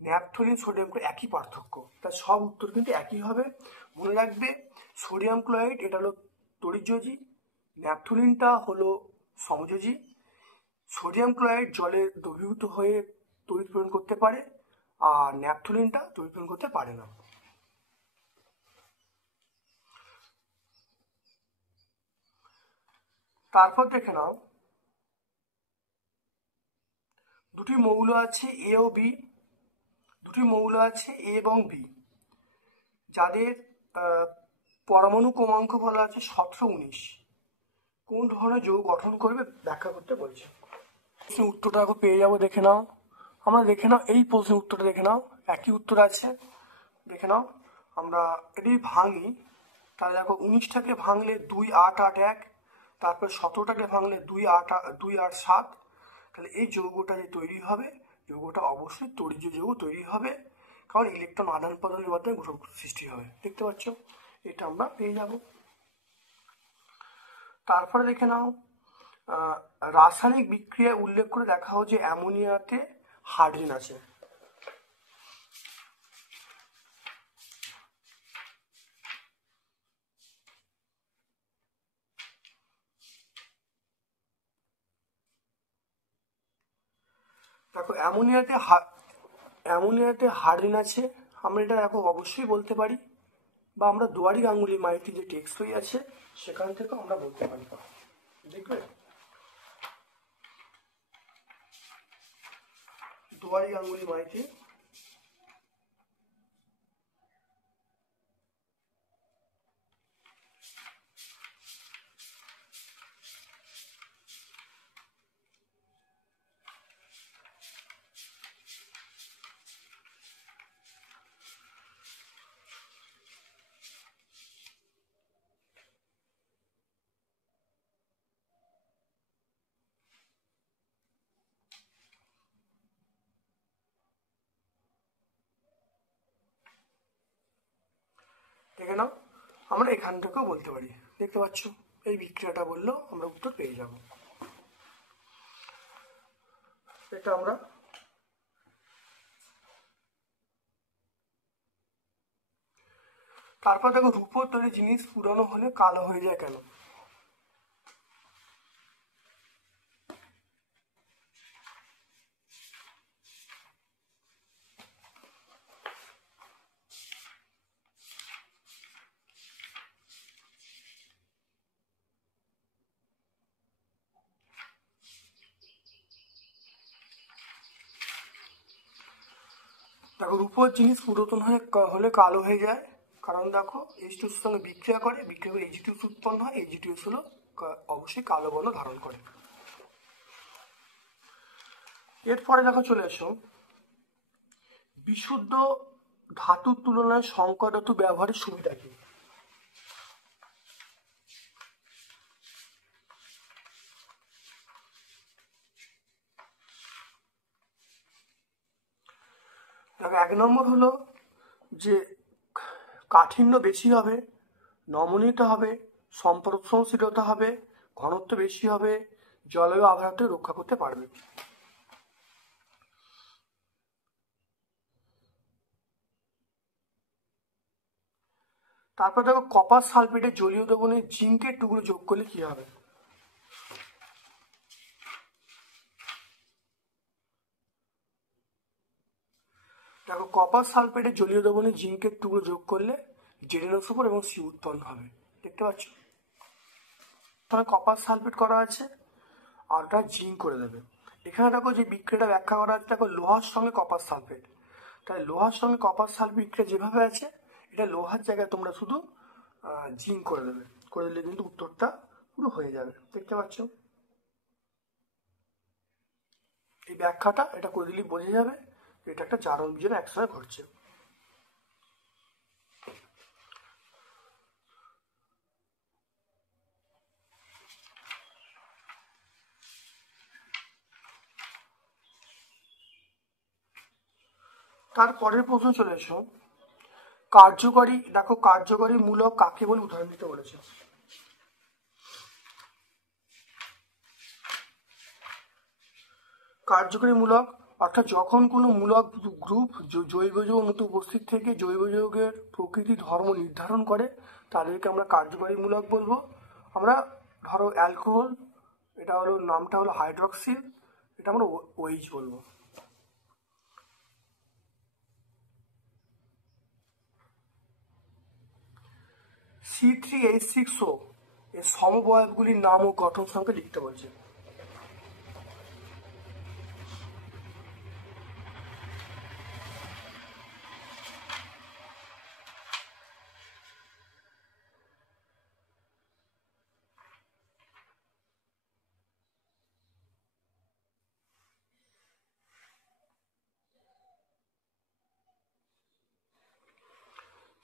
ন্যাপথলিন সোডিয়াম ক্লোরাইড একই পার্থক্য, তার সব উত্তর কিন্তু একই হবে। মনে রাখবে সোডিয়াম ক্লোরাইড এটা হলো তড়িৎযোজী, ন্যাপথলিনটা হলো সমযোজী। সোডিয়াম ক্লোরাইড জলে দ্রবীভূত হয়ে তড়িৎ প্রেরণ করতে পারে, আর ন্যাপথলিনটা তড়িৎ প্রেরণ করতে পারে না। তারপর দেখে নাও দুটি মৌল আছে এ ও বি, দুটি মৌল আছে এ এবং বি, যাদের পরমাণু ক্রমাঙ্ক বলা আছে 17-19, কোন ধরনের যৌগ গঠন করবে ব্যাখ্যা করতে বলছে। উত্তরটা দেখো পেয়ে যাবো, দেখে নাও। আমরা দেখে নাও এই প্রশ্নের উত্তরটা দেখে নাও, একই উত্তর আছে, দেখে নাও। আমরা এটি ভাঙি, তাহলে দেখো 19টাকে ভাঙলে 2, 8, 8, 1, তারপর 17টাকে ভাঙলে 2, 8, 2, 8, 7। তাহলে এই যৌগটা যে তৈরি হবে, যৌগটা অবশ্যই তড়িৎ যৌগ তৈরি হবে, কারণ ইলেকট্রন আদান প্রদানের মাধ্যমে গ্রুপ সৃষ্টি হবে। দেখতে পাচ্ছ, এটা আমরা পেয়ে যাব। তারপরে দেখে নাও রাসায়নিক বিক্রিয়া উল্লেখ করে দেখাও যে অ্যামোনিয়াতে হাইড্রোজেন আছে। দেখো অ্যামোনিয়াতে হাইড্রোজেন আছে, আমরা এটা দেখো অবশ্যই বলতে পারি, বা আমরা দুয়ারি গাঙ্গুলি মাইতি যে টেক্সট বই আছে সেখান থেকে আমরা বলতে পারি। দেখবে দুয়ারি গাঙ্গুলি মাইতি দেখে নাও, আমরা এখান থেকেও বলতে পারি। দেখতে পাচ্ছ, এই বিক্রিয়াটা বললেও আমরা উত্তর পেয়ে যাব। এটা আমরা তারপর দেখো রূপোর তৈরি জিনিস পুরানো হলে কালো হয়ে যায় কেন? দেখো রূপোর জিনিস পুরাতন হলে কালো হয়ে যায়, কারণ দেখো H2S এর সঙ্গে বিক্রিয়া করে Ag2S উৎপন্ন হয়, Ag2S হলো অবশ্যই কালো বর্ণ ধারণ করে। এরপরে দেখো চলে এসো বিশুদ্ধ ধাতুর তুলনায় সংকর ধাতু ব্যবহারের সুবিধা কি? দেখো 1 নম্বর হলো যে কাঠিন্য বেশি হবে, নমনীয়তা হবে, সম্পর্ক সহনশীলতা হবে, ঘনত্ব বেশি হবে, জলবায়ু আবহাওয়াতে রক্ষা করতে পারবে। তারপর দেখো কপার সালফেটে জলীয় দ্রবণে জিঙ্কের টুকরো যোগ করলে কি হবে? দেখো কপার সালফেটে জলীয় দ্রবণে জিঙ্কের টুকরো যোগ করলে জেডিনোসোপর এবং সি উৎপন্ন হবে। দেখতে পাচ্ছ, তাহলে কপার সালফেট করা আছে আর ওটা জিঙ্ক করে দেবে। এখানে দেখো যে বিক্রিয়াটা ব্যাখ্যা করা আছে, দেখো লোহার সঙ্গে কপার সালফেট, তাই লোহার সঙ্গে কপার সালফেট বিক্রিয়া যেভাবে আছে, এটা লোহার জায়গায় তোমরা শুধু জিঙ্ক করে দেবে, করে দিলে কিন্তু উত্তরটা পুরো হয়ে যাবে। দেখতে পাচ্ছ, এই ব্যাখ্যাটা এটা করে দিলেই বোঝা যাবে এটা একটা জারণ বিজয় একসঙ্গে ঘটছে। তারপরের প্রশ্ন চলে এসো কার্যকরী, দেখো কার্যকরী মূলক কাকে বলে উদাহরণ দিতে বলেছে। কার্যকরী মূলক অর্থাৎ যখন কোনো মূলক গ্রুপ জৈব যৌগ মতো উপস্থিত থেকে জৈব যৌগের প্রকৃতি ধর্ম নির্ধারণ করে তাদেরকে আমরা কার্যকরী মূলক বলবো। আমরা ধরো অ্যালকোহল, এটা হলো নামটা হলো হাইড্রক্সিল, এটা আমরা ওইচ বলবো। C3H6O এর সমবয়বগুলির নাম ও গঠন সংখ্যা লিখতে বলছে।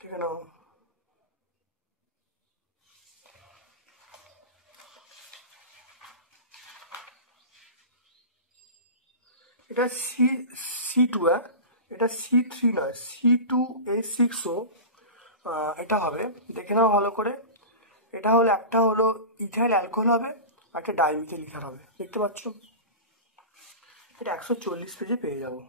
ঠিক আছে না? এটা C2, এটা C3 নয়, C2H6O এটা হবে, দেখে নাও ভালো করে। এটা হলো একটা হলো ইথাইল অ্যালকোহল হবে, আর একটা ডাইমিথাইল ইথার হবে, দেখতে পাচ্ছ? এটা 140 পেজে পেয়ে যাবো।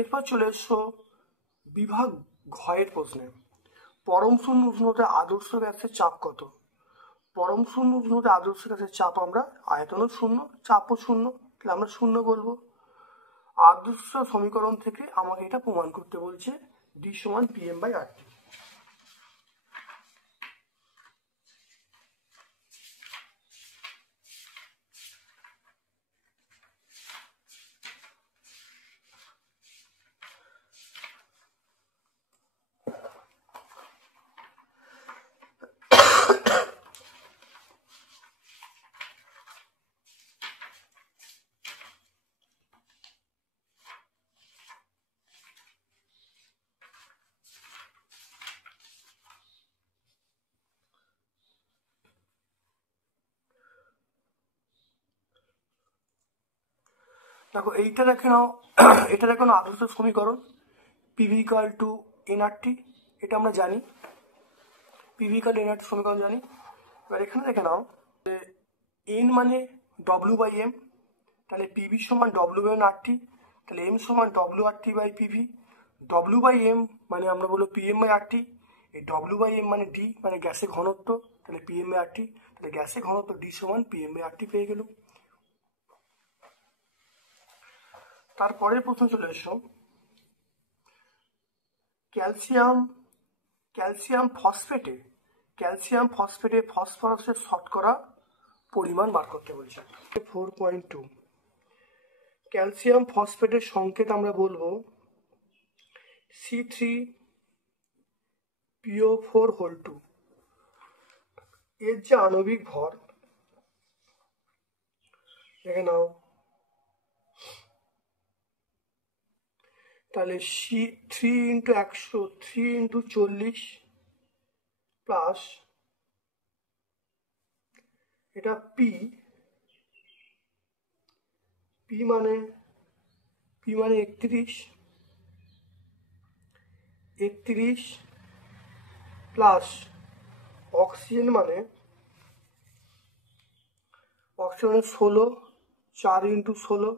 এরপর চলে এসো বিভাগ ঘয়ের প্রশ্নে। পরম শূন্য উষ্ণতা আদর্শ গ্যাসের চাপ কত? পরম শূন্য উষ্ণতা আদর্শ গ্যাসের চাপ আমরা আয়তনও শূন্য, চাপও শূন্য, তাহলে আমরা শূন্য বলবো। আদর্শ সমীকরণ থেকে আমাকে এটা প্রমাণ করতে বলছে, ডি সমান PM/RT। দেখো এইটা দেখে নাও, এটা দেখো না আদর্শ সমীকরণ, PV=NRT, এটা আমরা জানি, PV=NRT সমীকরণ জানি। এবার এখানে দেখে নাও N মানে W/M, তাহলে PV সমান W/RT, তাহলে M সমান WRT/PV। W/M মানে আমরা বলবো PM/RT, এই W/M মানে D মানে গ্যাসের ঘনত্ব, তাহলে PM/RT, তাহলে গ্যাসের ঘনত্ব D সমান PM/RT পেয়ে গেল। তারপরের প্রশ্ন চলে এসো, ক্যালসিয়াম ফসফেটে ফসফরাসের শতকরা পরিমাণ বার করতে বলছে। 4.2 ক্যালসিয়াম ফসফেটের সংকেত আমরা বলবো C3PO4(2). এর যে আণবিক ভর দেখে নাও, তাহলে C3x100 প্লাস এটা P মানে 31 প্লাস অক্সিজেন মানে 16, 4x16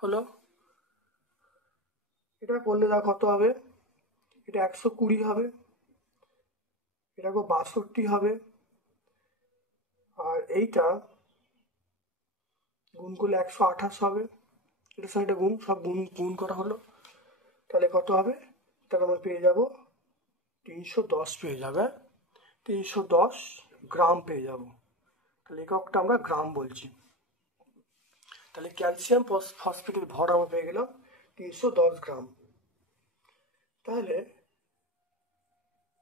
হলো। এটা করলে যা কত হবে, এটা 120 হবে, এটা 62 হবে, আর এইটা গুণ করলে 128 হবে। এটার সঙ্গে এটা গুণ, সব গুণ করা হলো, তাহলে কত হবে, তাহলে আমরা পেয়ে যাব 310 পেয়ে যাবে, 310 গ্রাম পেয়ে যাব। তাহলে এককটা আমরা গ্রাম বলছি। তাহলে ক্যালসিয়াম ফসফেটের ভর আমরা পেয়ে গেলাম 310 গ্রাম। তাহলে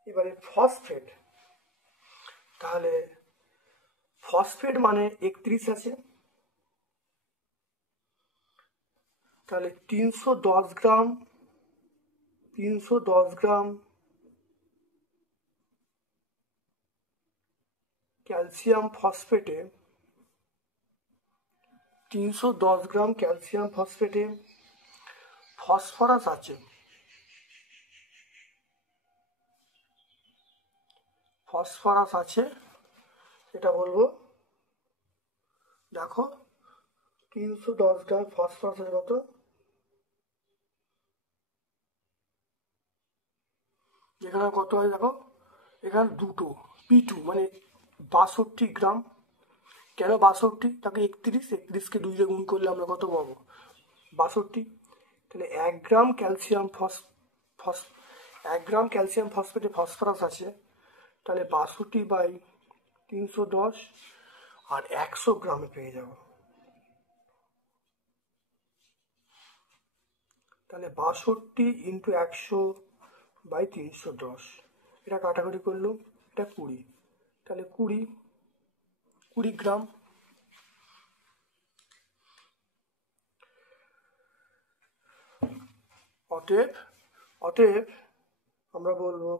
এবারে ফসফেট, তাহলে ফসফেট মানে 31 আছে, তাহলে 310 গ্রাম ক্যালসিয়াম ফসফেটে, 310 গ্রাম ক্যালসিয়াম ফসফেটে ফসফরাস আছে, এটা বলবো দেখো 310 গ্রাম ফসফরাস আছে কত, এখানে কত হয় দেখো, এখানে দুটো P2 মানে 62 গ্রাম। কেন 62? তাকে 31কে 2 দিয়ে গুণ করলে আমরা কত পাবো? 62। তাহলে 1 গ্রাম ক্যালসিয়াম ফস 1 গ্রাম ক্যালসিয়াম ফসফেটে ফসফরাস আছে, তাহলে 62/310 আর 100 গ্রামে পেয়ে যাব। তাহলে 62 × 100/310, এটা কাটাকাটি করলাম, এটা 20, তাহলে 20 গ্রাম। অতএব আমরা বলবো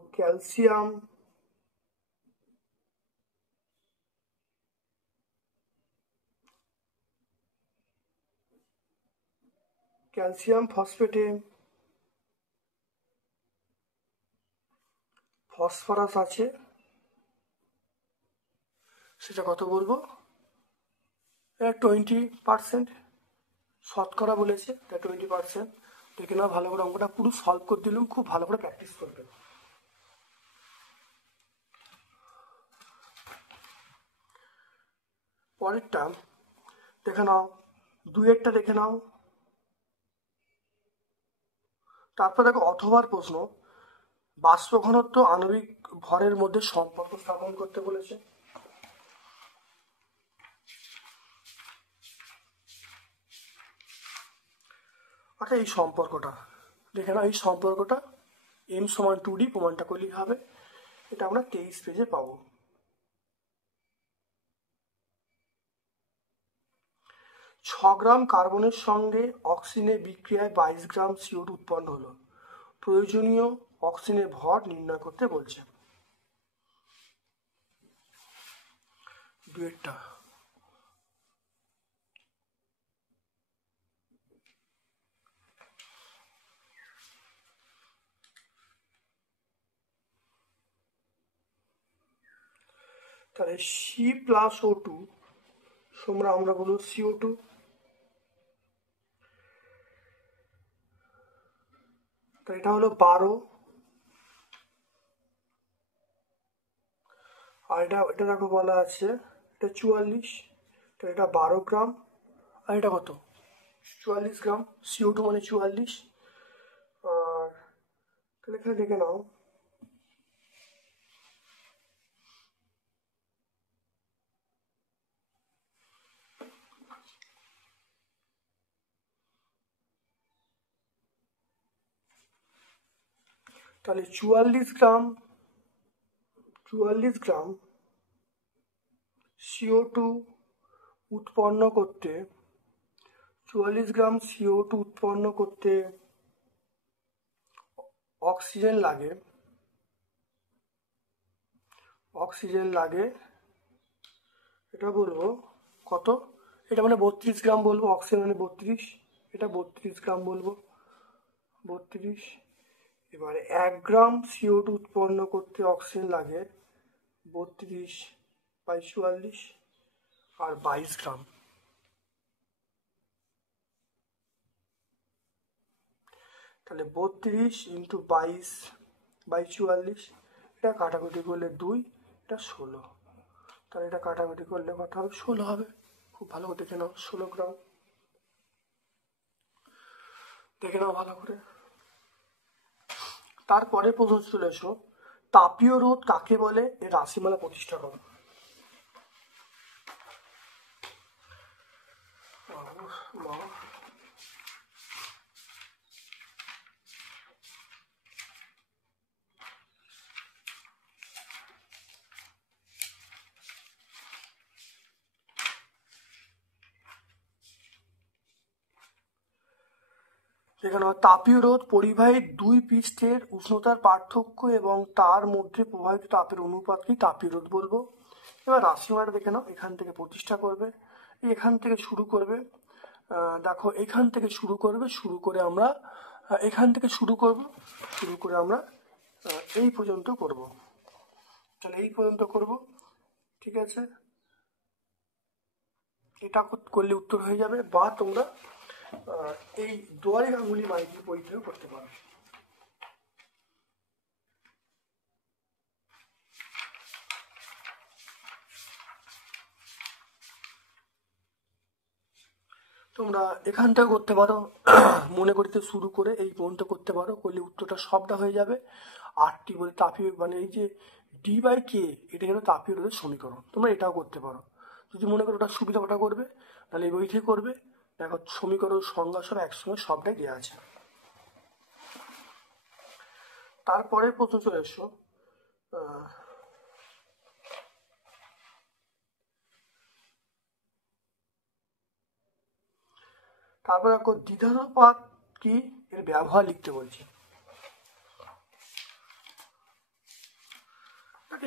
ক্যালসিয়াম ফসফেটে ফসফরাস আছে, সেটা কত বলবো? 20%, শতকরা বলেছে, তাই 20%। দেখে নাও ভালো করে, অঙ্কটা পুরো সলভ করে দিলাম, খুব ভালো করে প্র্যাকটিস করবেন। পরেরটা দেখে নাও, 2-এরটা দেখে নাও। তারপর দেখো অথবার প্রশ্ন, বাষ্প ঘনত্ব আণবিক ভরের মধ্যে সম্পর্ক স্থাপন করতে বলেছে। আচ্ছা, এই সম্পর্কটা দেখে নাও, এই সম্পর্কটা m=2d প্রমাণটা করলেই হবে। এটা আমরা 23 পেজে পাবো। ছ গ্রাম কার্বনের সঙ্গে অক্সিজেনের বিক্রিয়ায় 22 গ্রাম CO2 উৎপন্ন হলো, প্রয়োজনীয় অক্সিজেনের ভর নির্ণয় করতে বলছে। ডুয়েটটা তাহলে C+O2 আমরা বলবো CO2, তাহলে এটা হলো 12, আর এটা দেখো বলা আছে এটা 44, তাহলে এটা 12 গ্রাম, আর এটা কত? 44 গ্রাম। CO2 মানে 44। আর তাহলে এখানে দেখে নাও, তাহলে 44 গ্রাম CO2 উৎপন্ন করতে 44 গ্রাম CO2 উৎপন্ন করতে অক্সিজেন লাগে, এটা বলবো কত? এটা মানে 32 গ্রাম বলবো, অক্সিজেন মানে 32, এটা 32 গ্রাম বলবো, 32। এবারে 1 গ্রাম CO2 উৎপন্ন করতে অক্সিজেন লাগে 32/44 আর 22 গ্রাম। তাহলে 32 × 22/44, এটা কাটাকুটি করলে 2, এটা 16, তাহলে এটা কাটাকুটি করলে কত হবে? 16 হবে। খুব ভালো করে দেখে নাও, 16 গ্রাম দেখে নাও ভালো করে। তারপরে প্রশ্ন চলে এসো, তাপীয় রোধ কাকে বলে, এর রাশিমালা প্রতিষ্ঠা করো। এখানে তাপীয় রোধ পরিবাহীর দুই পৃষ্ঠের উষ্ণতার পার্থক্য এবং তার মধ্যে প্রবাহিত তাপের অনুপাতকেই তাপীয় রোধ বলবো। এবার রাশিমালাটা দেখে নাও, এখান থেকে প্রতিষ্ঠা করবে, এখান থেকে শুরু করবে, দেখো এখান থেকে শুরু করে আমরা এখান থেকে শুরু করে আমরা এই পর্যন্ত করব। তাহলে এই পর্যন্ত করব, ঠিক আছে। এটা করলে উত্তর হয়ে যাবে, বা তোমরা এই দুয়ারে গাঙ্গুলি মাইতির পরীক্ষাও করতে পারো। তোমরা এখানটাও করতে পারো, মনে করতে শুরু করে এই পর্যন্ত করতে পারো, করলে উত্তরটা সবটা হয়ে যাবে। আটটি বলে তাপীয়, মানে এই যে ডি বাই কে, এটা হলো তাপীয় রোধের সমীকরণ। তোমরা এটাও করতে পারো, যদি মনে করো ওটা সুবিধা ওটা করবে, তাহলে এই বই থেকে করবে। দেখো সমীকরণ সংজ্ঞা সব একসঙ্গে সবটাই দেওয়া আছে। তারপরে প্রশ্ন চলে এসো, তারপর দেখো দ্বিধানুপাত কি, এর ব্যবহার লিখতে বলছি।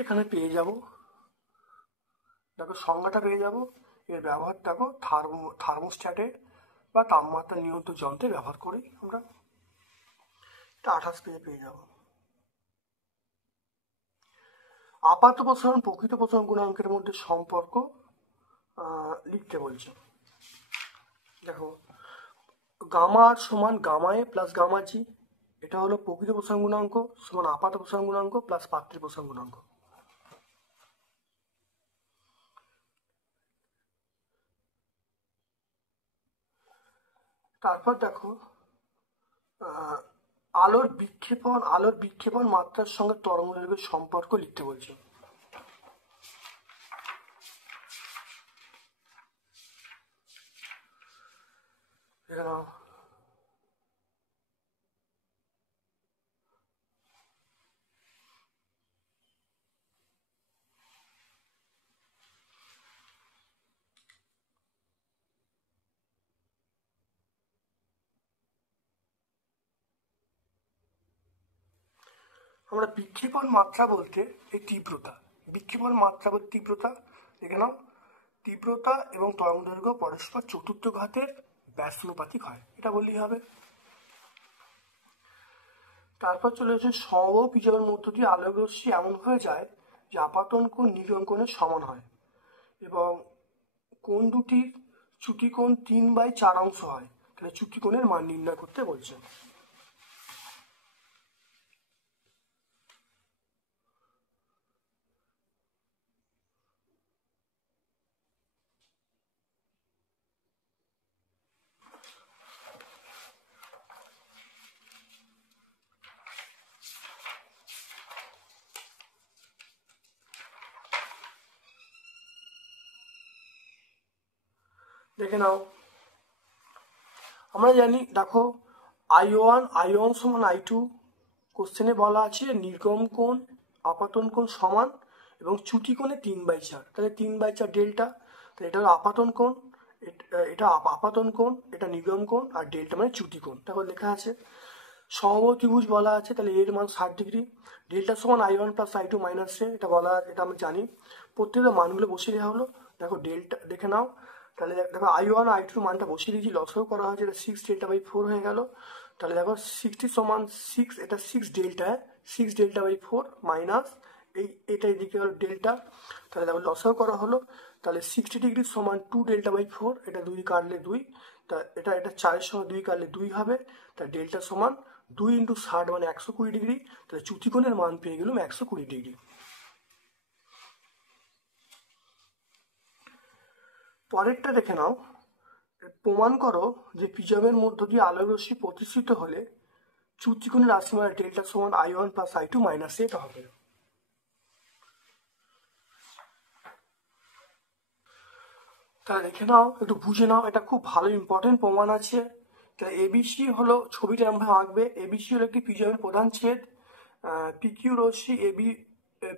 এখানে পেয়ে যাব, দেখো সংজ্ঞাটা পেয়ে যাব, এর ব্যবহার দেখো থার্মোস্ট্যাটে বা তাপমাত্রা নিয়ন্ত্রণ যন্ত্রে ব্যবহার করি আমরা। এটা 28 পেজে পেয়ে যাব। আপাত প্রসারণ প্রকৃত প্রসারণ গুণাঙ্কের মধ্যে সম্পর্ক লিখতে বলছে। দেখো গামা আর সমান গামা এ প্লাস গামা জি, এটা হলো প্রকৃত প্রসারণ গুণাঙ্ক সমান আপাত প্রসারণ গুণাঙ্ক প্লাস পাত্রী প্রসারণ গুণাঙ্ক। তারপর দেখো আলোর বিক্ষেপণ মাত্রার সঙ্গে তরঙ্গদৈর্ঘ্যের সম্পর্ক লিখতে বলছে। আমরা বিক্ষেপণ মাত্রা বলতে এই তীব্রতা, বিক্ষেপণ মাত্রা বলতে তীব্রতা, দেখে নাও তীব্রতা এবং তরঙ্গদৈর্ঘ্য পরস্পর চতুর্থ ঘাতের ব্যস্তানুপাতিক হয়, এটা বললেই হবে। তারপর চলে এসে সমবাহু পৃষ্ঠের মধ্য দিয়ে আলোক রশ্মি এমন হয়ে যায় যে আপাতন কোণ নির্গমন কোণের সমান হয় এবং কোণ দুটির চ্যুতি কোণ 3/4 অংশ হয়। তাহলে চ্যুতি কোণের মান নির্ণয় করতে বলছে। দেখে নাও, আমরা জানি, দেখো I1 সমান I2, কোশ্চেনে বলা আছে নির্গম কোণ আপাতন কোণ সমান এবং চ্যুতি কোণে 3/4, তাহলে 3/4 ডেল্টা, তাহলে এটা হলো আপাতন কোণ, এটা আপাতন কোণ, এটা নির্গম কোণ, আর ডেল্টা মানে চ্যুতি কোণ। তারপর লেখা আছে সমবাহু ত্রিভুজ বলা আছে, তাহলে এর মান 60 ডিগ্রি, ডেল্টা সমান I1 প্লাস I2 মাইনাস এ, এটা বলা, এটা আমি জানি। প্রত্যেকটা মানগুলো বসিয়ে দেওয়া হলো। দেখো ডেল্টা দেখে নাও, তাহলে দেখো I1 I2 মানটা বসিয়ে দিয়েছি, লসও করা হয়েছে, এটা 6 ডেল্টা বাই 4 হয়ে গেল। তাহলে দেখো 60 সমান 6, এটা 6 ডেল্টা, 6 ডেল্টা বাই 4 মাইনাস এটা এদিকে হলো ডেল্টা, তাহলে দেখো লসও করা হলো। তাহলে 60 ডিগ্রি সমান 2 ডেল্টা বাই 4, এটা 2 কাটলে 2, তা এটা 4-এর সঙ্গে 2 কাটলে 2 হবে, তা ডেল্টা সমান 2 × 60 মানে 120 ডিগ্রি, তাহলে চ্যুতি কোণের মান পেয়ে গেলাম 120 ডিগ্রি। পরেরটা দেখে নাও, প্রমাণ করো যে প্রিজমের মধ্য দিয়ে আলোক রশ্মি প্রতিষ্ঠিত হলে চ্যুতি কোণের রাশিমালা ডেল্টা সমান I1 প্লাস I2 মাইনাস এটা হবে। তাহলে দেখে নাও, একটু বুঝে নাও, এটা খুব ভালো ইম্পর্টেন্ট প্রমাণ আছে। তাহলে এবিসি হলো, ছবিটা আমরা আঁকবে, এবিসি হলো একটি প্রিজমের প্রধান ছেদ,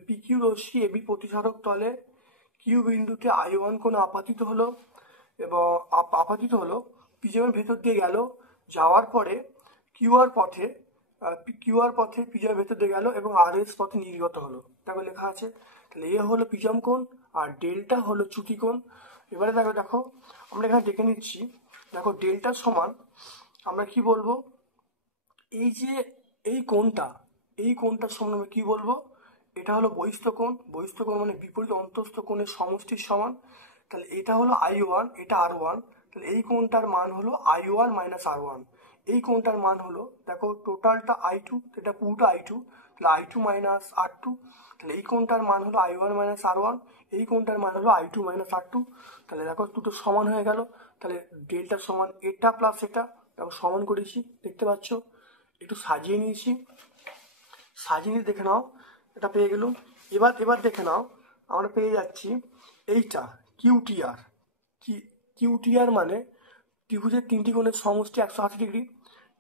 পিকিউ রশ্মি এবি প্রতিসাধক তলে কিউ বিন্দুতে I1 কোণ আপাতিত হলো এবং প্রিজমের ভেতর দিয়ে গেল, যাওয়ার পরে কিউআর পথে প্রিজমের ভেতর দিয়ে গেল এবং RS পথে নির্গত হলো, তারপর লেখা আছে। তাহলে এ হলো প্রিজম কোণ আর ডেল্টা হলো চ্যুতি কোণ। এবারে দেখো আমরা এখানে দেখে নিচ্ছি, দেখো ডেল্টা সমান আমরা কি বলবো, এই যে এই কোণটার সমান আমরা কি বলবো, এটা হলো বহিস্থ কোণ মানে বিপরীত অন্তঃস্থ কোণের সমষ্টির সমান। তাহলে এটা হলো I1, এটা R1, তাহলে এই কোণটার মান হলো I1 মাইনাস R1। এই কোণটার মান হলো, দেখো টোটালটা I2, এটা পুরোটা I2, তাহলে I2 মাইনাস R2, তাহলে এই কোণটার মান হলো I1 মাইনাস R1, এই কোণটার মান হলো I2 মাইনাস R2। তাহলে দেখো দুটো সমান হয়ে গেল, তাহলে ডেল্টা সমান এটা প্লাস এটা, দেখো সমান করেছি, দেখতে পাচ্ছ। একটু সাজিয়ে নিয়েছি, সাজিয়ে নিয়ে দেখে নাও, এটা পেয়ে গেলাম। এবার দেখে নাও, আমরা পেয়ে যাচ্ছি এইটা কিউটিআর। কিউটিআর মানে ত্রিভুজের তিনটি কোণের সমষ্টি 180 ডিগ্রি।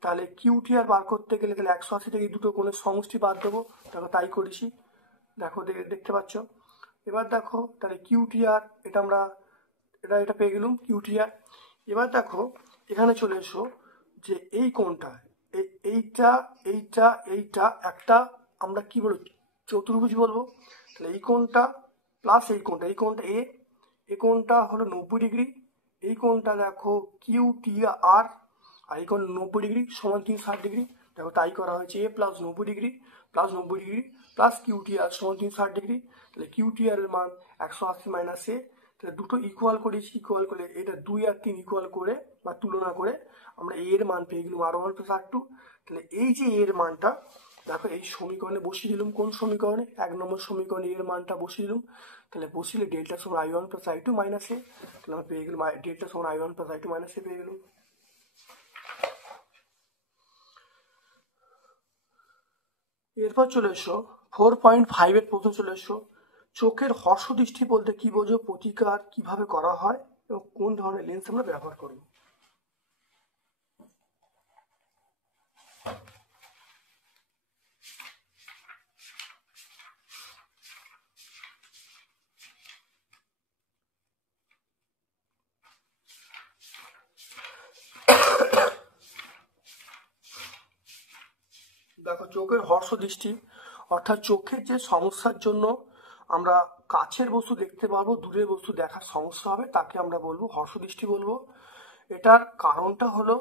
তাহলে কিউটিআর বার করতে গেলে তাহলে 180 ডিগ্রি দুটো কোণের সমষ্টি বাদ দেবো, দেখো তাই করেছি, দেখো দেখতে পাচ্ছ। এবার দেখো তাহলে কিউটিআর, এটা আমরা এটা পেয়ে গেলাম কিউটিআর। এবার দেখো এখানে চলে এসো যে এই কোণটা, এইটা এইটা এইটা একটা আমরা কি বলবো, চতুর্ভুজ বলবো। তাহলে এই কোণটা প্লাস এই কোণটা, এই কোণটা এই কোণটা হলো 90 ডিগ্রি, এই কোণটা দেখো কিউটিআর, আর এই কোণ 90 ডিগ্রি সমান 360 ডিগ্রি, দেখো তাই করা হয়েছে। A plus 90 degree plus 90 degree plus QTR সমান 360 ডিগ্রি। তাহলে কিউটিআর এর মান 180 মাইনাস এ। তাহলে দুটো ইকুয়াল করেছি, ইকুয়াল করে এটা 2 আর 3 ইকুয়াল করে বা তুলনা করে আমরা এর মান পেয়ে গেলাম R1 প্লাস R2। তাহলে এই যে এর মানটা দেখো এই সমীকরণে বসিয়ে দিলাম, কোন সমীকরণে, 1 নম্বর সমীকরণে এর মানটা বসিয়ে দিলাম। তাহলে বসিলে ডেল্টা সমান I1 প্লাস I2 মাইনাস এ, তাহলে আমরা পেয়ে গেলাম ডেল্টা সমান I1 প্লাস I2 মাইনাস এ পেয়ে গেলাম। এরপর চলে এসো 4.5 এর প্রশ্ন চলে এসো, চোখের হর্ষদৃষ্টি বলতে কি বোঝো, প্রতিকার কিভাবে করা হয় এবং কোন ধরনের লেন্স আমরা ব্যবহার করব। দেখো চোখের হর্ষদৃষ্টি অর্থাৎ চোখের যে সমস্যার জন্য আমরা কাছের বস্তু দেখতে পারবো, দূরের বস্তু দেখার সমস্যা হবে, তাকে আমরা বলবো হর্ষদৃষ্টি বলবো। এটার কারণটা হলো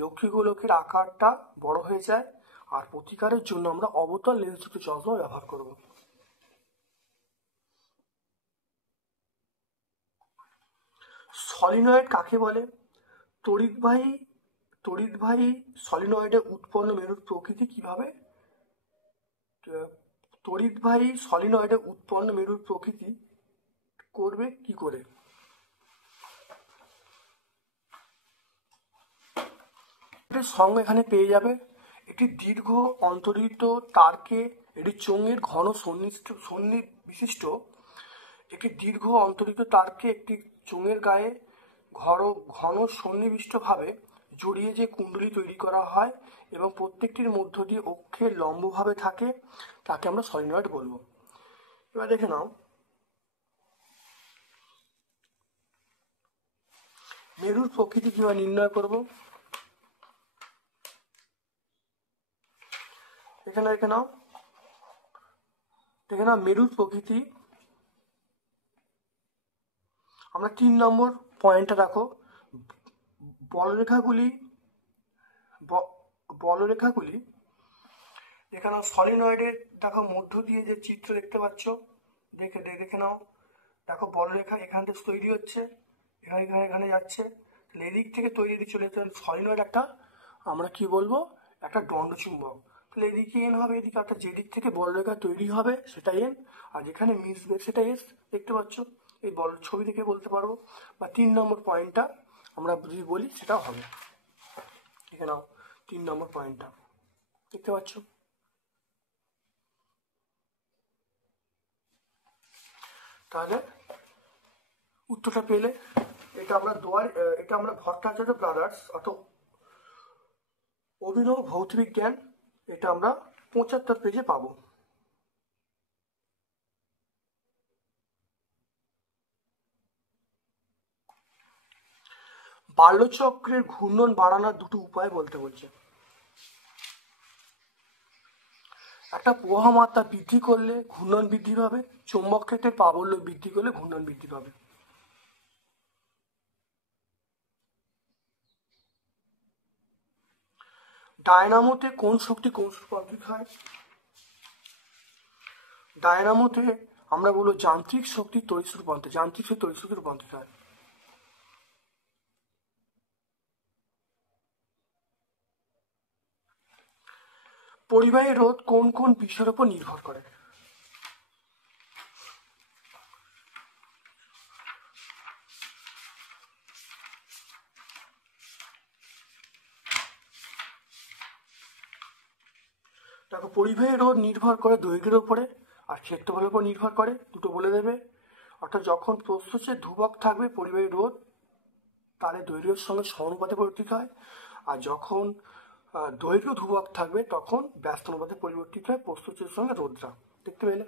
রশ্মিগোলকের আকারটা বড় হয়ে যায়, আর প্রতিকারের জন্য আমরা অবতল লেন্সযুক্ত চশমা ব্যবহার করব। সলিনয়েড কাকে বলে, তড়িৎবাহী সলিনয়েডে উৎপন্ন মেরুর প্রকৃতি কিভাবে, তড়িৎবাহী সলিনয়েডে উৎপন্ন মেরুর প্রকৃতি করবে কি করে। এটির সঙ্গে এখানে পেয়ে যাবে একটি দীর্ঘ অন্তরিত তারকে, এটি চোঙের ঘন সন্নিবিষ্ট একটি দীর্ঘ অন্তরিত তারকে একটি চোঙের গায়ে ঘন সন্নিবিষ্টভাবে জড়িয়ে যে কুণ্ডলী তৈরি করা হয় এবং প্রত্যেকটির মধ্য দিয়ে অক্ষের লম্বভাবে থাকে, তাকে আমরা সলিনয়েড বলবো। এবার দেখে নাও মেরুর প্রকৃতি কিভাবে নির্ণয় করব। দেখে নাও মেরুর প্রকৃতি আমরা 3 নম্বর পয়েন্টটা রাখো, বলরেখাগুলি দেখে নাও সলিনয়েডের দেখো মধ্য দিয়ে যে চিত্র দেখতে পাচ্ছ, দেখে নাও, দেখো বলরেখা এখান থেকে তৈরি হচ্ছে, এখানে যাচ্ছে, তাহলে এদিক থেকে তৈরি চলে যেতে সলিনয়েড একটা আমরা কি বলবো, একটা দণ্ডচুম্বক। তাহলে এদিকে এন হবে, এদিকে অর্থাৎ যেদিক থেকে বলরেখা তৈরি হবে সেটা এন, আর যেখানে মিশবে সেটা এস, দেখতে পাচ্ছ, এই ছবি থেকে বলতে পারবো। বা 3 নম্বর পয়েন্টটা আমরা যদি বলি সেটা হবে, দেখে নাও 3 নম্বর পয়েন্টটা দেখতে পাচ্ছ। তাহলে উত্তরটা পেলে, এটা আমরা ভট্টাচার্য ব্রাদার্স অর্থাৎ অভিনব ভৌতবিজ্ঞান, এটা আমরা 75 পেজে পাবো। বাল্যচক্রের ঘূর্ণন বাড়ানোর দুটো উপায় বলতে বলছে। একটা প্রবাহ মাত্রা বৃদ্ধি করলে ঘূর্ণন বৃদ্ধি পাবে, চৌম্বক ক্ষেত্রের প্রাবল্য বৃদ্ধি করলে ঘূর্ণন বৃদ্ধি পাবে। ডায়নামোতে কোন শক্তি রূপান্তরিত হয়, ডায়নামোতে আমরা বলবো যান্ত্রিক শক্তি তড়িৎ রূপান্তর, যান্ত্রিক শক্তি তড়িৎ শক্তি রূপান্তরিত হয়। পরিবাহী রোধ কোন কোন বিষয়ের উপর নির্ভর করে? দেখো, পরিবাহী রোধ নির্ভর করে দৈর্ঘ্যের উপরে আর ক্ষেত্রফলের উপর নির্ভর করে, দুটো বলে দেবে। অর্থাৎ যখন প্রস্থচ্ছেদ ধ্রুবক থাকবে পরিবাহী রোধ তাহলে দৈর্ঘ্যের সঙ্গে সমানুপাতে পরিবর্তিত হয়, আর যখন দৈর্ঘ্য ধ্রুবক থাকবে তখন ব্যস্ত অনুপাতে পরিবর্তিত হয় প্রস্থচ্ছেদের সঙ্গে রোধটা। দেখতে পেলে?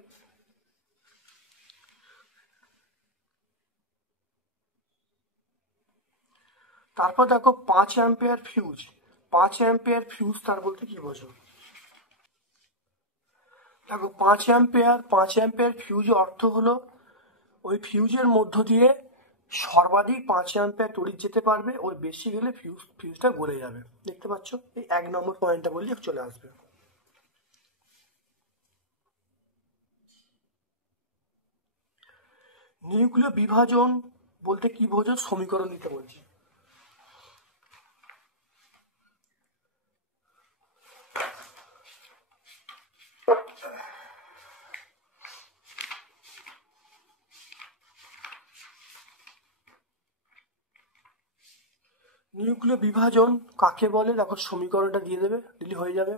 তারপর দেখো 5 অ্যাম্পিয়ার ফিউজ। 5 অ্যাম্পিয়ার ফিউজ তার বলতে কি বোঝো? দেখো, 5 অ্যাম্পিয়ার ফিউজ অর্থ হলো ওই ফিউজের মধ্য দিয়ে সর্বাধিক 5 অ্যাম্পিয়ার তড়িৎ যেতে পারবে, ওর বেশি গেলে ফিউজটা গলে যাবে। দেখতে পাচ্ছ? এই 1 নম্বর পয়েন্টটা বললে চলে আসবে। নিউক্লিয় বিভাজন বলতে কি বোঝো? সমীকরণ দিতে বলছি। নিউক্লিয় বিভাজন কাকে বলে? দেখো, সমীকরণটা দিয়ে দেবে, দিলে হয়ে যাবে।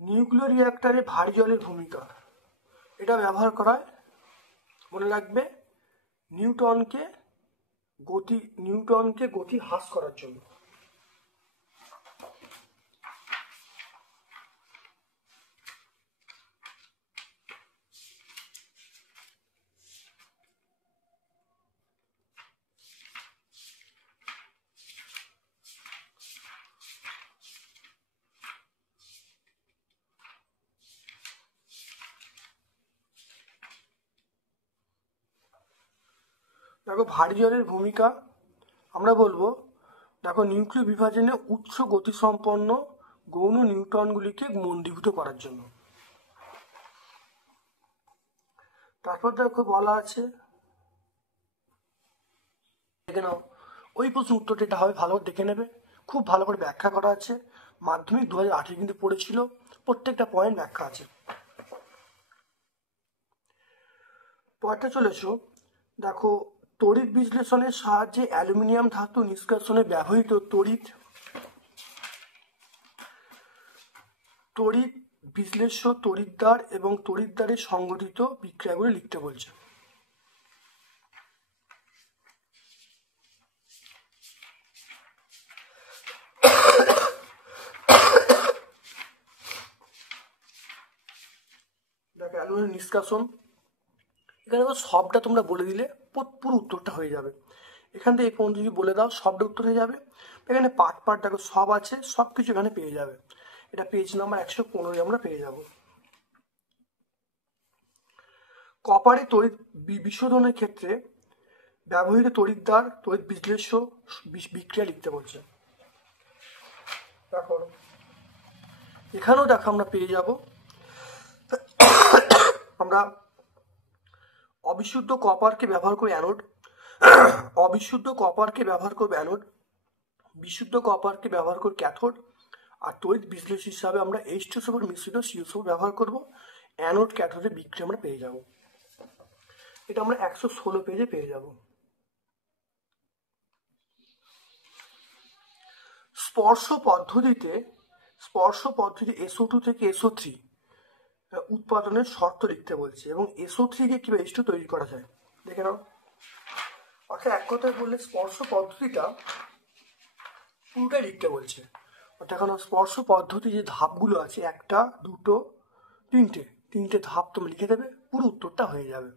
নিউক্লিয় রিঅ্যাক্টরে ভারী জলের ভূমিকা, এটা ব্যবহার করা হয়, মনে রাখবে, নিউটনকে গতি হ্রাস করার জন্য। দেখো, ভারী জলের ভূমিকা আমরা বলবো, দেখো, নিউক্লিয় বিভাজনে উচ্চ গতিসম্পন্ন গৌণ নিউট্রনগুলিকে মন্দীভূত করার জন্য। তারপর দেখো বলা আছে, দেখে নাও ওই প্রশ্ন উত্তরটা এটা হবে, ভালো করে দেখে নেবে, খুব ভালো করে ব্যাখ্যা করা আছে। মাধ্যমিক 2008 কিন্তু পড়েছিল, প্রত্যেকটা পয়েন্ট ব্যাখ্যা আছে। পয়েন্টটা চলেছো, দেখো, তড়িৎ বিশ্লেষণের সাহায্যে অ্যালুমিনিয়াম ধাতু নিষ্কাশনে ব্যবহৃত তড়িৎ বিশ্লেষ্য তড়িৎদ্বার এবং তড়িৎদ্বারে সংঘটিত বিক্রিয়াগুলি লিখতে বলছে। দেখো, অ্যালুমিনিয়াম নিষ্কাশন, এখানে সবটা তোমরা বলে দিলে পুরো উত্তরটা হয়ে যাবে। এখান থেকে এই পর্যন্ত যদি বলে দাও সবটা উত্তর হয়ে যাবে। এখানে পার্ট দেখো সব আছে, সব কিছু এখানে পেয়ে যাবে। এটা পেজ নাম্বার 115 আমরা পেয়ে যাব। কপারে তড়িৎ বিশোধনের ক্ষেত্রে ব্যবহৃত তড়িৎদ্বার তড়িৎ বিশ্লেষ্য বিক্রিয়া লিখতে বলছে। দেখো, এখানেও দেখো আমরা পেয়ে যাব, আমরা অবিশুদ্ধ কপারকে ব্যবহার করে অ্যানোড, অবিশুদ্ধ কপারকে ব্যবহার করবো অ্যানোড, বিশুদ্ধ কপারকে ব্যবহার করে ক্যাথোড, আর তড়িৎ বিশ্লেষণ হিসাবে আমরা H2SO4 মিশ্রিত CO4 ব্যবহার করব। অ্যানোড ক্যাথোডের বিক্রিয়া আমরা পেয়ে যাব। এটা আমরা 116 পেজে পেয়ে যাব। স্পর্শ পদ্ধতিতে SO2 থেকে SO3 উৎপাদনের শর্ত লিখতে বলছে, এবং SO3 কে কিভাবে H2 তৈরি করা যায় দেখে নাও। অর্থাৎ এক কথায় বললে স্পর্শ পদ্ধতিটা পুরোটাই লিখতে বলছে। অর্থাৎ এখন স্পর্শ পদ্ধতি যে ধাপগুলো আছে, 1, 2, 3টে ধাপ তুমি লিখে দেবে, পুরো উত্তরটা হয়ে যাবে।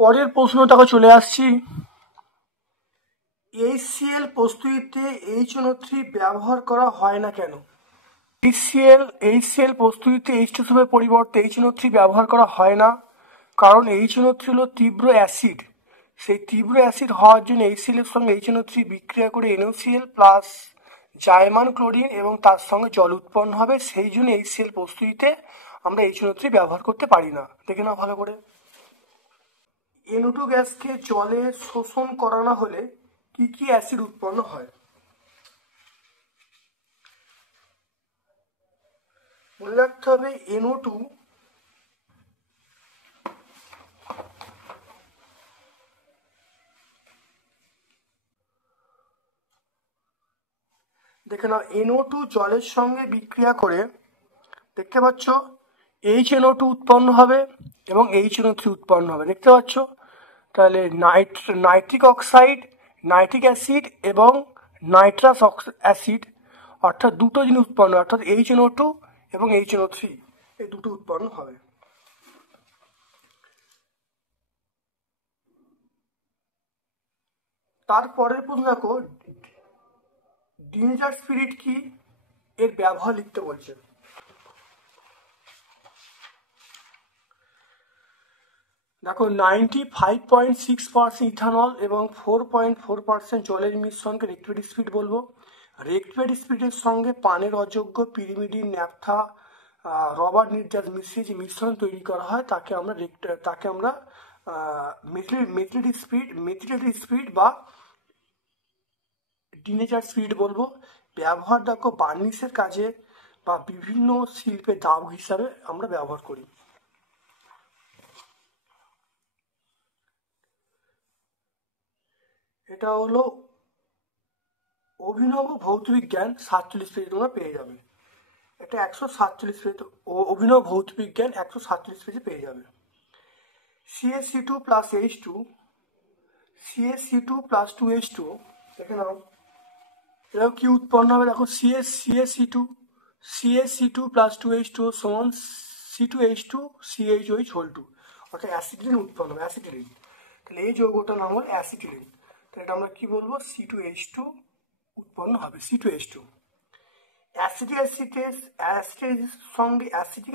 পরের প্রশ্নটাকে চলে আসছি, HCl প্রস্তুতিতে HNO3 ব্যবহার করা হয় না কেন? HCl প্রস্তুতিতে H2SO4 পরিবর্তে HNO3 ব্যবহার করা হয় না, কারণ HNO3 হলো তীব্র অ্যাসিড, সেই তীব্র অ্যাসিড হওয়ার জন্য HCl এর সঙ্গে HNO3 বিক্রিয়া করে NaCl প্লাস জাইমান ক্লোরিন এবং তার সঙ্গে জল উৎপন্ন হবে। সেই জন্য HCl প্রস্তুতিতে আমরা HNO3 ব্যবহার করতে পারি না। দেখে নাও ভালো করে। NO2 গ্যাসকে জলে শোষণ করানো হলে কি কি অ্যাসিড উৎপন্ন হয়? মনে রাখতে হবে NO2 দেখে নাও, NO2 জলের সঙ্গে বিক্রিয়া করে দেখতে পাচ্ছ HNO2 উৎপন্ন হবে এবং HNO3 উৎপন্ন হবে, দেখতে পাচ্ছ। তাহলে নাইট্রিক অক্সাইড, নাইট্রিক অ্যাসিড এবং নাইট্রাস অ্যাসিড অর্থাৎ দুটো জিনিস উৎপন্ন, অর্থাৎ HNO2 এবং HNO3 এই দুটো উৎপন্ন হবে। তারপরের প্রশ্ন দেখো, ডেঞ্জার স্পিরিট কি, এর ব্যবহার লিখতে বলছে। দেখো 95.6% ইথানল এবং 4.4% জলের মিশ্রণকে রেক্টিভেট স্পিড বলবো। রেক্টিভেট স্পিডের সঙ্গে পানের অযোগ্য পিরিমিডিন, ন্যাপথা, রবার নির্যাস মিশিয়ে যে মিশ্রণ তৈরি করা হয় তাকে আমরা মেথিলেটেড স্পিড বা ডিনেচার স্পিড বলবো। ব্যবহার দেখো বার্নিশের কাজে বা বিভিন্ন শিল্পে দাগ হিসাবে আমরা ব্যবহার করি। এটা হলো অভিনব ভৌতবিজ্ঞান, 47 পেজে তোমরা পেয়ে যাবে। এটা 147 পেজ, অভিনব ভৌতবিজ্ঞান 147 পেজে পেয়ে যাবে। CaC2 plus H2, CaC2 plus 2H2, দেখে নাও এটাও কি উৎপন্ন হবে। দেখো CaC2 প্লাস 2H2 সমান C2H2 CHOH2, অর্থাৎ অ্যাসিটিলিন উৎপন্ন হবে, অ্যাসিটিলিন। তাহলে এই যৌগটার নাম হল অ্যাসিটিলিন। তাহলে এটা আমরা কি বলবো, C2H2 উৎপন্ন হবে, C2H2। অ্যাসিটিক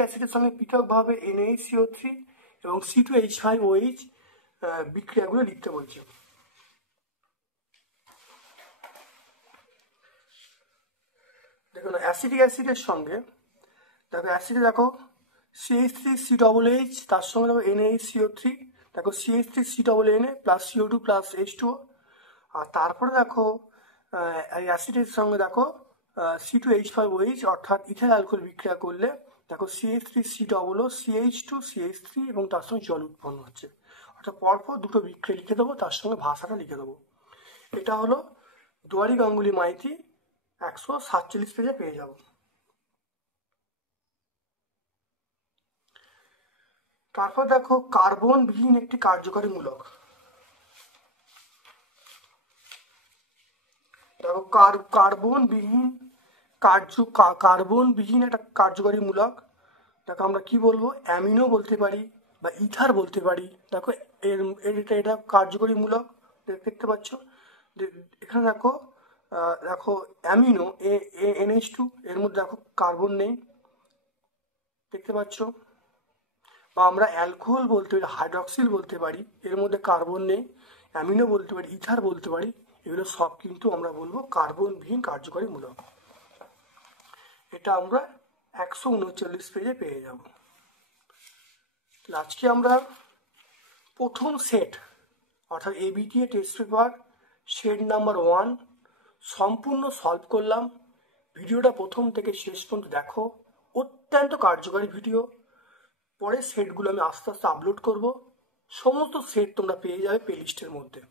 অ্যাসিডের সঙ্গে পৃথকভাবে NaCO3 এবং C2H5OH বিক্রিয়াগুলো লিখতে বলছে। দেখো না, অ্যাসিটিক অ্যাসিডের সঙ্গে দেখো অ্যাসিডে দেখো CH3COOH, তার সঙ্গে দেখো NaCO3, দেখো CH3COONA plus CO2 plus H2O। আর তারপরে দেখো এই অ্যাসিডের সঙ্গে দেখো C2H5OH অর্থাৎ ইথাইল অ্যালকোহল বিক্রিয়া করলে দেখো CH3COO CH2 CH3 এবং তার সঙ্গে জল উৎপন্ন হচ্ছে। অর্থাৎ পরপর দুটো বিক্রিয়া লিখে দেবো, তার সঙ্গে ভাষাটা লিখে দেবো। এটা হলো দুয়ারি গাঙ্গুলি মাইতি 147 পেজে পেয়ে যাব। তারপর দেখো কার্বন বিহীন একটি কার্যকরী মূলক। দেখো কার্বন বিহীন একটা কার্যকরী মূলক। দেখো আমরা কি বলবো, অ্যামিনো বলতে পারি বা ইথার বলতে পারি। দেখো এটা কার্যকরী মূলক, দেখতে পাচ্ছ। এখানে দেখো অ্যামিনো NH2, এর মধ্যে দেখো কার্বন নেই, দেখতে পাচ্ছ। বা আমরা অ্যালকোহল বলতে পারি, হাইড্রক্সিল বলতে পারি, এর মধ্যে কার্বন নেই। অ্যামিনো বলতে পারি, ইথার বলতে পারি, এগুলো সব কিন্তু আমরা বলবো কার্বনবিহীন কার্যকরী মূলক। এটা আমরা 139 পেজে পেয়ে যাব। আজকে আমরা প্রথম সেট অর্থাৎ ABTA test paper set number 1 সম্পূর্ণ সলভ করলাম। ভিডিওটা প্রথম থেকে শেষ পর্যন্ত দেখো, অত্যন্ত কার্যকরী ভিডিও। পরের সেটগুলো আমি আস্তে আস্তে আপলোড করব। সমস্ত সেট তোমরা পেয়ে যাবে প্লেলিস্টের মধ্যে।